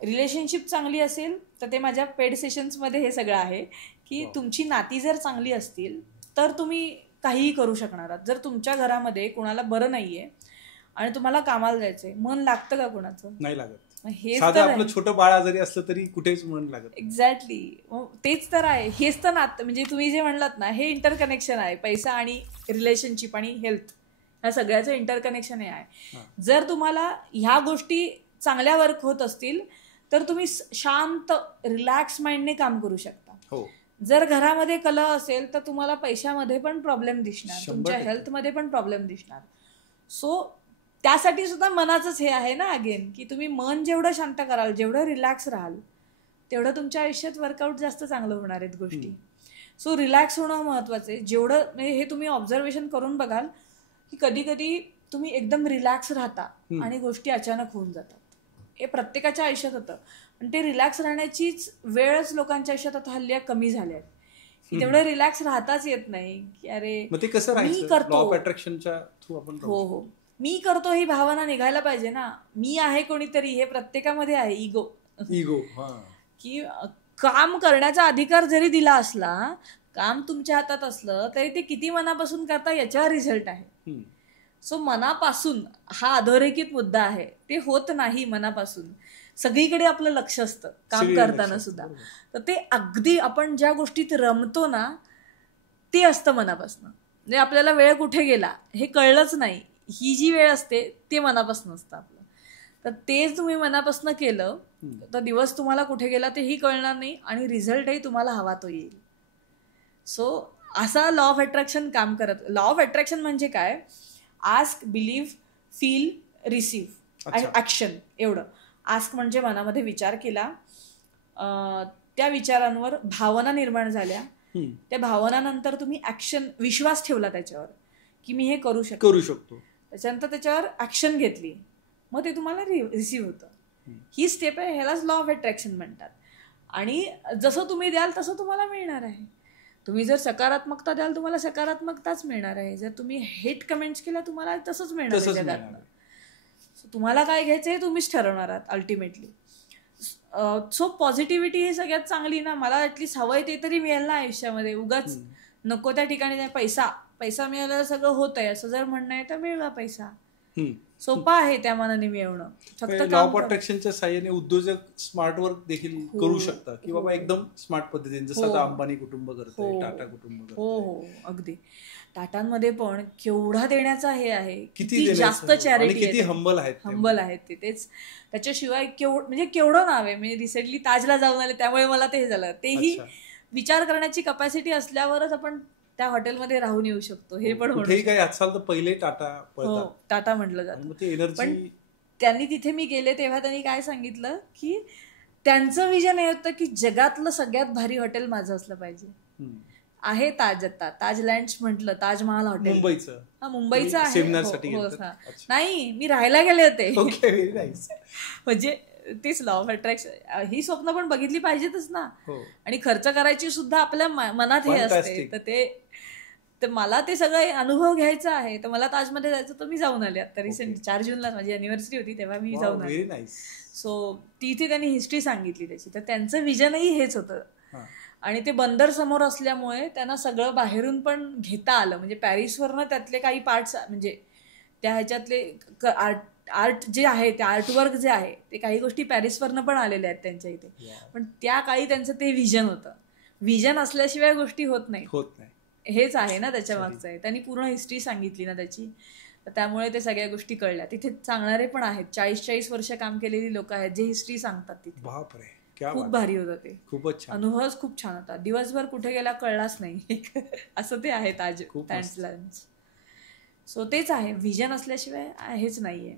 रिलेशनशिप चांगली असेल तर ते माझ्या पेड सेशन्समध्ये हे सगळं आहे की तुमची नाती जर चांगली असतील तर तुम्ही काहीही करू शकणार आहात. जर तुमच्या घरामध्ये कोणाला बरं नाहीये आणि तुम्हाला कामाला जायचंय, मन लागतं का कोणाचं? नाही लागत. साधं आपलं छोटं बाळ जरी असलं तरी कुठेच मन लागत. एक्झॅक्टली. तेच तर आहे. हेच तर नातं, म्हणजे तुम्ही जे म्हणलात ना हे इंटरकनेक्शन आहे. पैसा आणि रिलेशनशिप आणि हेल्थ ह्या सगळ्याचं इंटरकनेक्शन हे आहे. जर तुम्हाला ह्या गोष्टी चांगल्या वर्क होत असतील तर तुम्ही शांत रिलॅक्स माइंडने काम करू शकता. जर घरामध्ये कलह असेल तर तुम्हाला पैशामध्ये पण प्रॉब्लेम दिसणार, तुमच्या हेल्थमध्ये पण प्रॉब्लेम दिसणार. सो त्यासाठी सुद्धा मनाचंच हे आहे ना अगेन, की तुम्ही मन जेवढं शांत कराल, जेवढं रिलॅक्स राहाल तेवढं तुमच्या आयुष्यात वर्कआउट जास्त चांगलं होणार आहेत गोष्टी. सो रिलॅक्स होणं महत्वाचं आहे. जेवढं म्हणजे हे तुम्ही ऑब्झर्वेशन करून बघाल की कधी कधी तुम्ही एकदम रिलॅक्स राहता आणि गोष्टी अचानक होऊन जातात. हे प्रत्येकाच्या आयुष्यात होतं. पण ते रिलॅक्स राहण्याचीच वेळच लोकांच्या आयुष्यात आता हल्ली कमी झाल्या आहेत की तेवढं रिलॅक्स राहताच येत नाही. की अरे मी करतो, हो मी करतो ही भावना निघायला पाहिजे ना. मी आहे कोणीतरी हे प्रत्येकामध्ये आहे. इगो की काम करण्याचा अधिकार जरी दिला असला, काम तुमच्या हातात असलं तरी ते किती मनापासून करता याच्यावर रिझल्ट आहे. सो मनापासून हा अधोरेखित मुद्दा आहे. ते होत नाही मनापासून. सगळीकडे आपलं लक्ष असतं काम करताना सुद्धा. तर ते अगदी आपण ज्या गोष्टीत रमतो ना ते असतं मनापासून. म्हणजे आपल्याला वेळ कुठे गेला हे कळलंच नाही, ही जी वेळ असते ते मनापासून असतं आपलं. तर तेच तुम्ही मनापासून केलं तर दिवस तुम्हाला कुठे गेला तेही कळणार नाही आणि रिझल्टही तुम्हाला हवा तो येईल. सो असा लॉ ऑफ अट्रॅक्शन काम करत. लॉ ऑफ अट्रॅक्शन म्हणजे काय? Ask, believe, feel, receive, action एवढं. आस्क म्हणजे मनामध्ये विचार केला, त्या विचारांवर भावना निर्माण झाल्या, त्या भावनानंतर तुम्ही ऍक्शन, विश्वास ठेवला त्याच्यावर की मी हे करू शकतो. त्याच्यानंतर त्याच्यावर ऍक्शन घेतली, मग ते तुम्हाला रिसीव्ह होतं. ही स्टेप आहे, ह्यालाच लॉ ऑफ अट्रॅक्शन म्हणतात. आणि जसं तुम्ही द्याल तसं तुम्हाला मिळणार आहे. तुम्ही जर सकारात्मकता द्याल तुम्हाला सकारात्मकताच मिळणार आहे. जर तुम्ही हेट कमेंट्स केल्या तुम्हाला तसंच मिळणार आहे जगातनं. तुम्हाला काय घ्यायचं हे तुम्हीच ठरवणार आहात अल्टिमेटली. सो पॉझिटिव्हिटी ही सगळ्यात चांगली ना. मला ॲटलिस्ट हवंय ते तरी मिळेल ना आयुष्यामध्ये. उगाच नको त्या ठिकाणी पैसा मिळाल्यावर सगळं होत आहे असं जर म्हणणं आहे तर मिळवा पैसा. सोपा आहे त्या मनाने मिळवणं. फक्त लॉ ऑफ अट्रॅक्शनच्या साहाय्याने उद्योजक स्मार्ट वर्क देखील करू शकतात की बाबा एकदम स्मार्ट पद्धतीने, जसं आता अंबानी कुटुंब करतंय, टाटा कुटुंब करतंय. हो अगदी. टाटांमध्ये पण केवढा देण्याचा हे आहे, किती जास्त चॅरिटी, किती हंबल आहेत ते. तेच त्याच्याशिवाय म्हणजे केवढं नाव आहे. मी रिसेंटली ताजला जाऊन आले त्यामुळे मला ते झालं. तेही विचार करण्याची कपॅसिटी असल्यावरच आपण त्या हॉटेलमध्ये राहून येऊ शकतो. हे पण काही आजकाल तर पहिले टाटा म्हटलं जातं. पण त्यांनी तिथे मी गेले तेव्हा त्यांनी काय सांगितलं की त्यांचं विजन हे होतं की जगातलं सगळ्यात भारी हॉटेल माझं असलं पाहिजे. आहे ताज, आता ताजलँड्स म्हटलं, ताजमहाल हॉटेल मुंबईचं आहे. नाही, मी राहायला गेले होते. म्हणजे तेच लॉ ऑफ अट्रॅक्शन. ही स्वप्न पण बघितली पाहिजेतच ना. आणि खर्च करायची सुद्धा आपल्या मनात हे असते. तर मला ते सगळे अनुभव घ्यायचा आहे. तर मला ताजमध्ये जायचं, तर मी जाऊन आले. आता रिसेंट 4 जूनला माझी अॅनिव्हर्सरी होती तेव्हा मी जाऊन आले. सो तिथे त्यांनी हिस्ट्री सांगितली त्याची. तर त्यांचं विजनही हेच होतं. आणि ते बंदर समोर असल्यामुळे त्यांना सगळं बाहेरून पण घेता आलं. म्हणजे पॅरिसवरनं त्यातले काही पार्ट्स, म्हणजे त्या ह्याच्यातले आर्ट जे आहे, ते आर्टवर्क जे आहे ते काही गोष्टी पॅरिसवरनं पण आलेल्या आहेत त्यांच्या इथे. पण त्या काळी त्यांचं ते विजन होतं. विजन असल्याशिवाय गोष्टी होत नाही. हेच आहे ना त्याच्या मागचं आहे. त्यांनी पूर्ण हिस्ट्री सांगितली ना त्याची. त्यामुळे ते सगळ्या गोष्टी कळल्या. तिथे सांगणारे पण आहेत, 40-40 वर्ष काम केलेली लोक आहेत जे हिस्ट्री सांगतात तिथे. खूप भारी होतं ते. खूपच अनुभवच खूप छान होता. दिवसभर कुठे गेला कळलाच नाही असं ते आहे ताज लंच. सो तेच आहे, व्हिजन असल्याशिवाय हेच नाहीये.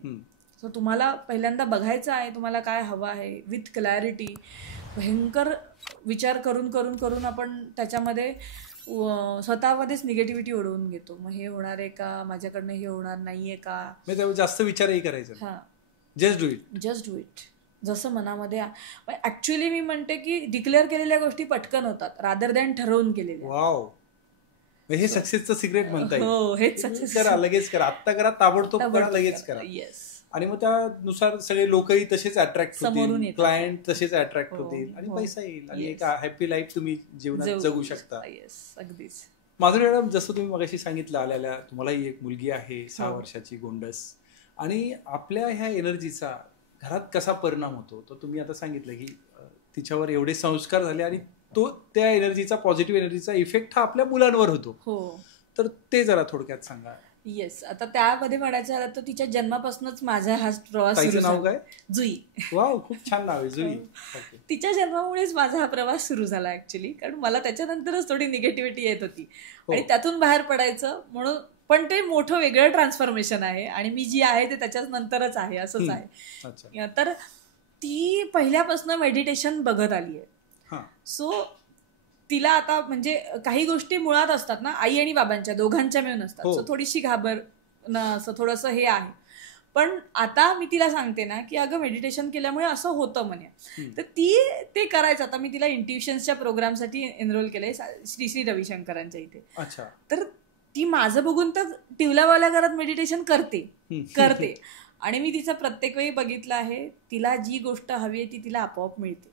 सो तुम्हाला पहिल्यांदा बघायचं आहे तुम्हाला काय हवं आहे विथ क्लॅरिटी. भयंकर विचार करून करून करून आपण त्याच्यामध्ये स्वतःमध्येच निगेटिव्हिटी ओढवून घेतो. मग हे होणार आहे का, माझ्याकडनं हे होणार नाहीये का, जास्त विचारही करायचा. Just do it. जसं मनामध्ये ऍक्च्युली मी म्हणते की डिक्लेअर केलेल्या गोष्टी पटकन होतात रादर दॅन ठरवून केलेल्या. हे सक्सेसचं सिक्रेट म्हणता येईल. हो, हेच सक्सेस. करा, लगेच करा, आत्ता करा, ताबडतोब करा, लगेच करा. आणि मग त्यानुसार सगळे लोकही तसेच अट्रॅक्ट होतील, क्लायंट तसेच अट्रॅक्ट होतील आणि पैसा येईल आणि एक हॅपी लाईफ तुम्ही जीवनात जगू शकता. अगदीच. माधुरी मॅडम, जसं तुम्ही मगाशी सांगितलं, आल्याला तुम्हालाही एक मुलगी आहे 6 वर्षाची, गोंडस. आणि आपल्या ह्या एनर्जीचा घरात कसा परिणाम होतो तो तुम्ही आता सांगितलं की तिच्यावर एवढे संस्कार झाले आणि तो त्या एनर्जीचा, पॉझिटिव्ह एनर्जीचा इफेक्ट हा आपल्या मुलांवर होतो. तर ते जरा थोडक्यात सांगा. येस. आता त्यामध्ये म्हणायचं झालं तर तिच्या जन्मापासूनच माझा हा प्रवास सुरू. नाव काय? जुई. वाव, खूप छान नाव आहे, जुई. तिच्या जन्मामुळेच माझा हा प्रवास सुरू झाला ऍक्च्युली. कारण मला त्याच्यानंतरच थोडी निगेटिव्हिटी येत होती आणि त्यातून बाहेर पडायचं म्हणून. पण ते मोठं वेगळं ट्रान्सफॉर्मेशन आहे आणि मी जी आहे ते त्याच्याच नंतरच आहे, असंच आहे. तर ती पहिल्यापासून मेडिटेशन बघत आली आहे. सो तिला आता म्हणजे काही गोष्टी मुळात असतात ना, आई आणि बाबांच्या दोघांच्या मिळून असतात. सो थोडीशी घाबरणं, असं थोडंसं हे आहे. पण आता मी तिला सांगते ना की अगं मेडिटेशन केल्यामुळे असं होतं म्हणे. तर ती ते करायचं. आता मी तिला इंट्युशन्सच्या प्रोग्रामसाठी एनरोल केलंय श्री श्री रविशंकरांच्या इथे. तर ती माझं बघून तर टिवल्यावाल्या घरात मेडिटेशन करते आणि मी तिचं प्रत्येक वेळी बघितलं आहे. तिला जी गोष्ट हवी आहे ती तिला आपोआप मिळते.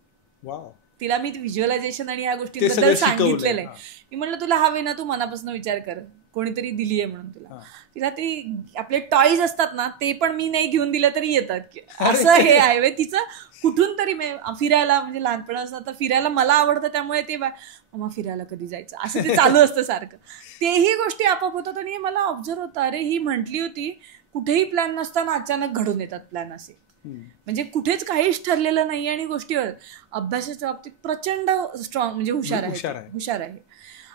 तिला मी व्हिज्युअलायझेशन आणि या गोष्टींबद्दल सांगितलेलं आहे. मी म्हणलं तुला हवे ना, तू मनापासून विचार कर, कोणीतरी दिली आहे म्हणून तुला. तिला ते आपले टॉईज असतात ना ते पण मी नाही घेऊन दिलं तरी येतात, असं हे आहे. तिचं कुठून तरी फिरायला, म्हणजे लहानपणापासून आता फिरायला मला आवडतं त्यामुळे ते मग फिरायला कधी जायचं असं ते चालू असतं सारखं. तेही गोष्टी आपोआप होतात. आणि मला ऑब्झर्व होतं, अरे ही म्हटली होती कुठेही प्लॅन नसताना अचानक घडून येतात प्लॅन असे. म्हणजे कुठेच काहीच ठरलेलं नाही आणि गोष्टीवर अभ्यासाच्या बाबतीत प्रचंड स्ट्रॉंग म्हणजे हुशार आहे.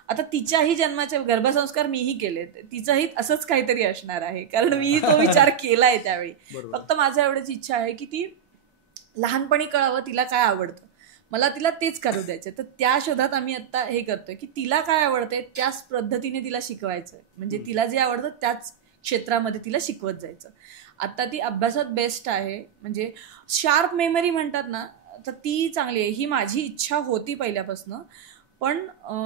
आता तिच्याही जन्माचे गर्भसंस्कार मीही केले, तिचंही असंच काहीतरी असणार आहे, कारण मीही तो विचार केलाय त्यावेळी. फक्त माझं एवढीच इच्छा आहे की ती लहानपणी कळावं तिला काय आवडतं, मला तिला तेच करू द्यायचं. तर त्या शोधात आम्ही आता हे करतोय की तिला काय आवडतंय त्याच पद्धतीने तिला शिकवायचं, म्हणजे तिला जे आवडतं त्याच क्षेत्रामध्ये तिला शिकवत जायचं. आता ती अभ्यासात बेस्ट आहे, म्हणजे शार्प मेमरी म्हणतात ना, तर ती चांगली आहे. ही माझी इच्छा होती पहिल्यापासून, पण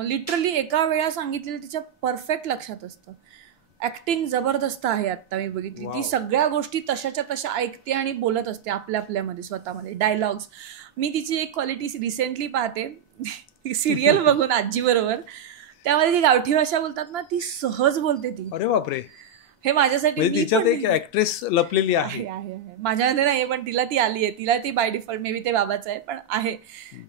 लिटरली एका वेळा सांगितलेलं तिच्या परफेक्ट लक्षात असतं. ऍक्टिंग जबरदस्त आहे. आता मी बघितली ती सगळ्या गोष्टी तशाच्या तशा ऐकते आणि बोलत असते आपल्यामध्ये स्वतःमध्ये डायलॉग्स. मी तिची एक क्वालिटी रिसेंटली पाहते सिरियल बघून आजी बरोबर, त्यामध्ये ती गावठी भाषा बोलतात ना, ती सहज बोलते ती. अरे बापरे, हे माझ्यासाठी तिच्यात एक ऍक्ट्रेस लपलेली आहे. माझ्यामध्ये नाही, पण तिला ती आली आहे. तिला ती बाय डिफॉल्ट मे बी ते बाबाचं आहे, पण आहे.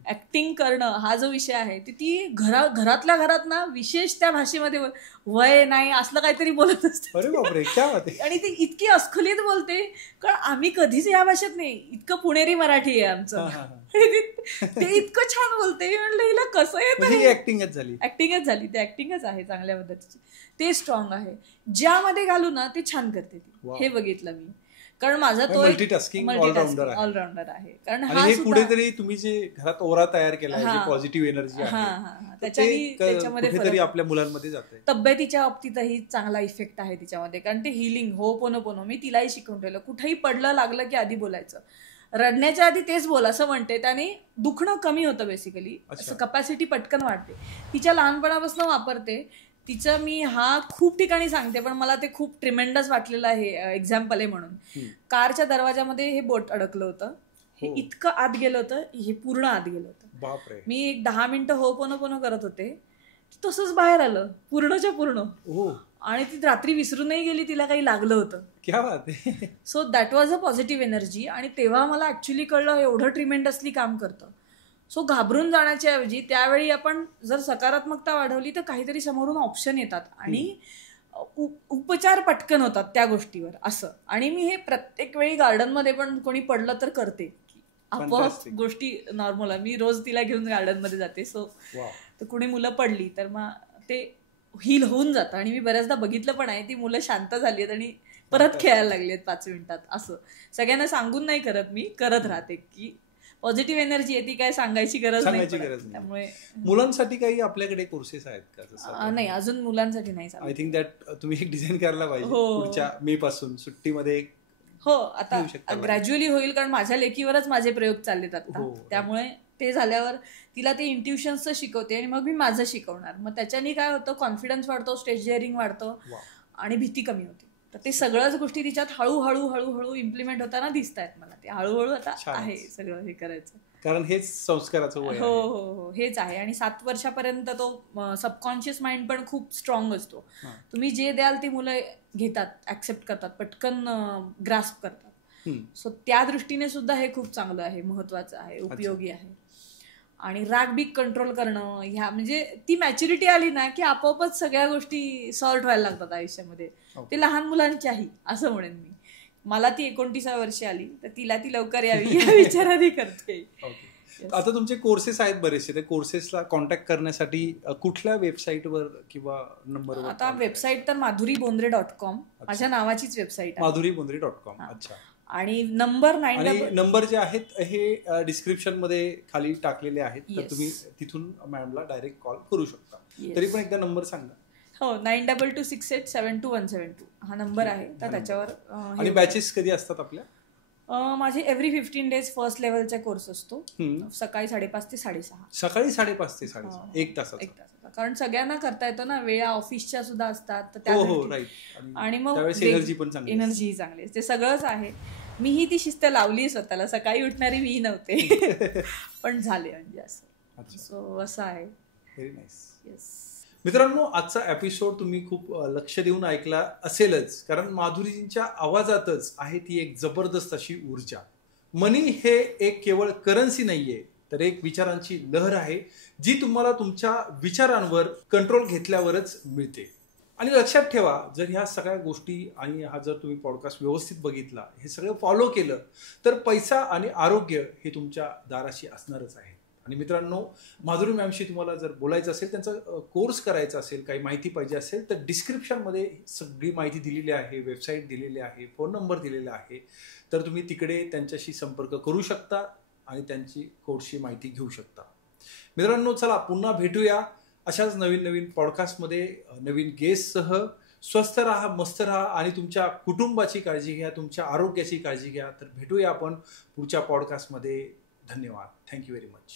ऍक्टिंग करणं हा जो विषय आहे ती घरातल्या घरात ना विशेष त्या भाषेमध्ये वय नाही असलं काहीतरी बोलत असते. अरे बापरे, क्या बात आहे. आणि ती इतकी अस्खलित बोलते, कारण आम्ही कधीच या भाषेत नाही, इतकं पुणेरी मराठी आहे आमचं. ते इतकं छान बोलते. मी म्हणलं हिला कसं येतं. ऍक्टिंगच झाली ते ऍक्टिंगच आहे चांगल्या पद्धतीची. ते स्ट्रॉंग आहे, ज्यामध्ये घालू ना ते छान करते ती. हे बघितलं मी, कारण माझा तो मल्टीटास्किंग ऑलराऊंडर आहे. कारण हे कुठेतरी तुम्ही जे घरात ओरा तयार केला, पॉझिटिव्ह एनर्जी त्याच्यामध्ये आपल्या मुलांमध्ये जाते. तब्येतीच्या बाबतीतही चांगला इफेक्ट आहे तिच्यामध्ये, कारण ते हिलिंग होपोनोपोनो मी तिलाही शिकवून ठेवलं. कुठेही पडलं लागलं की आधी बोलायचं, रडण्याच्या आधी तेच बोल असं म्हणते. त्याने दुखणं कमी होतं बेसिकली, असं कपॅसिटी पटकन वाढते. तिच्या लहानपणापासून वापरते. तिचं मी खूप ठिकाणी सांगते, पण मला ते खूप ट्रिमेंडस वाटलेलं आहे. एक्झाम्पल आहे म्हणून, कारच्या दरवाजामध्ये हे बोट अडकलं होतं, हे इतकं आत गेलं होतं, हे पूर्ण आत गेलं होतं. मी एक 10 मिनिटं होपोनोपोनो करत होते, तसंच बाहेर आलं पूर्णच्या पूर्ण. आणि ती रात्री विसरूनही गेली, तिला काही लागलं होतं. So that was a positive energy. आणि तेव्हा मला ऍक्च्युली कळलं एवढं ट्रिमेंडसली काम करतं. सो घाबरून जाण्याच्या ऐवजी त्यावेळी आपण जर सकारात्मकता वाढवली तर काहीतरी समोरून ऑप्शन येतात आणि उपचार पटकन होतात त्या गोष्टीवर असं. आणि मी हे प्रत्येक वेळी गार्डनमध्ये पण कोणी पडलं तर करते, आपोआप गोष्टी नॉर्मल. मी रोज तिला घेऊन गार्डनमध्ये जाते. सो तर कुणी मुलं पडली तर मग ते हील होऊन जातं. आणि मी बऱ्याचदा बघितलं पण आहे, ती मुलं शांत झाली आहेत आणि परत खेळायला लागली आहेत 5 मिनिटात. असं सगळ्यांना सांगून नाही करत, मी करत राहते की पॉझिटिव्ह एनर्जी आहे ती काय सांगायची गरज नाही. त्यामुळे मुलांसाठी काही आपल्याकडे कोर्सेस आहेत का? नाही, अजून मुलांसाठी नाही. आय थिंक दॅट तुम्ही एक डिझाईन करायला पाहिजे पुढच्या मे पासून सुट्टीमध्ये. हो, आता ग्रॅज्युअली होईल, कारण माझ्या लेकीवरच माझे प्रयोग चाललेत आता. त्यामुळे ते झाल्यावर तिला ते इंट्युशन्सचं शिकवते आणि मग मी माझं शिकवणार. मग त्याच्याने काय होतं, कॉन्फिडन्स वाढतो, स्टेज डेअरिंग वाढतं आणि भीती कमी होते. तर ते सगळ्याच गोष्टी तिच्यात हळूहळू इम्प्लिमेंट होताना दिसत आहेत मला. ते हळूहळू आता आहे सगळं हे करायचं, कारण हेच संस्काराचं वय. हो, हेच आहे. आणि 7 वर्षापर्यंत तो सबकॉन्शियस माइंड पण खूप स्ट्रॉंग असतो. तुम्ही जे द्याल ते मुलं घेतात, ऍक्सेप्ट करतात, पटकन ग्रास्प करतात. सो त्या दृष्टीने सुद्धा हे खूप चांगलं आहे, महत्वाचं आहे, उपयोगी आहे. आणि राग कंट्रोल करणं, ह्या म्हणजे ती मॅच्युरिटी आली ना की आपोआपच सगळ्या गोष्टी सॉर्ट व्हायला लागतात आयुष्यामध्ये. ते लहान मुलांच्याही असं म्हणेन मी. मला ती 29व्या वर्षी आली, तर तिला ती लवकर यावी या विचाराने करते. आता तुमचे कोर्सेस आहेत बरेचसे, ते कोर्सेसला कॉन्टॅक्ट करण्यासाठी कुठल्या वेबसाईटवर किंवा नंबरवर? आता वेबसाईट तर madhuribondre.com, माझ्या नावाचीच वेबसाईट आहे, madhuribondre.com. अच्छा. आणि नंबर जे आहेत हे डिस्क्रिप्शन मध्ये खाली टाकलेले आहेत, तर तुम्ही तिथून मॅडमला डायरेक्ट कॉल करू शकता. तरी पण एकदा नंबर सांगा. हो, 9226872172 हा नंबर आहे. तर त्याच्यावर. आणि बॅचेस कधी असतात आपल्या? माझे एव्हरी 15 डेज फर्स्ट लेवलचा कोर्स असतो, सकाळी 5:30 ते 6:30. सकाळी 5:30 ते 6:30, 1 तासाचा. कारण सगळ्यांना करता येतो ना, वेळा ऑफिसच्या सुद्धा असतात. आणि मग एनर्जी चांगली, ते सगळंच आहे. मीही ती शिस्त लावली स्वतःला, सकाळी उठणारी मी नव्हते पण झाले म्हणजे असं. सो असं आहे. Very nice. येस मित्रांनो, आजचा एपिसोड तुम्ही खूप लक्ष देऊन ऐकला असेलच, कारण माधुरीजींच्या आवाजातच आहे ती एक जबरदस्त अशी ऊर्जा. मनी हे एक केवळ करन्सी नाहीये, तर एक विचारांची लहर आहे, जी तुम्हाला तुमच्या विचारांवर कंट्रोल घेतल्यावरच मिळते. आणि लक्षात ठेवा, जर ह्या सगळ्या गोष्टी आणि हा जर तुम्ही पॉडकास्ट व्यवस्थित बघितला, हे सगळं फॉलो केलं, तर पैसा आणि आरोग्य हे तुमच्या दाराशी असणारच आहे. आणि मित्रांनो, माधुरी मॅमशी तुम्हाला जर बोलायचं असेल, त्यांचा कोर्स करायचा असेल, काही माहिती पाहिजे असेल, तर डिस्क्रिप्शनमध्ये सगळी माहिती दिलेली आहे, वेबसाईट दिलेली आहे, फोन नंबर दिलेला आहे. तर तुम्ही तिकडे त्यांच्याशी संपर्क करू शकता आणि त्यांची कोर्सची माहिती घेऊ शकता. मित्रांनो, चला पुन्हा भेटूया अशाच नवीन नवीन पॉडकास्टमध्ये नवीन गेस्टसह. स्वस्थ राहा, मस्त राहा आणि तुमच्या कुटुंबाची काळजी घ्या, तुमच्या आरोग्याची काळजी घ्या. तर भेटूया आपण पुढच्या पॉडकास्टमध्ये. धन्यवाद. Thank you very much.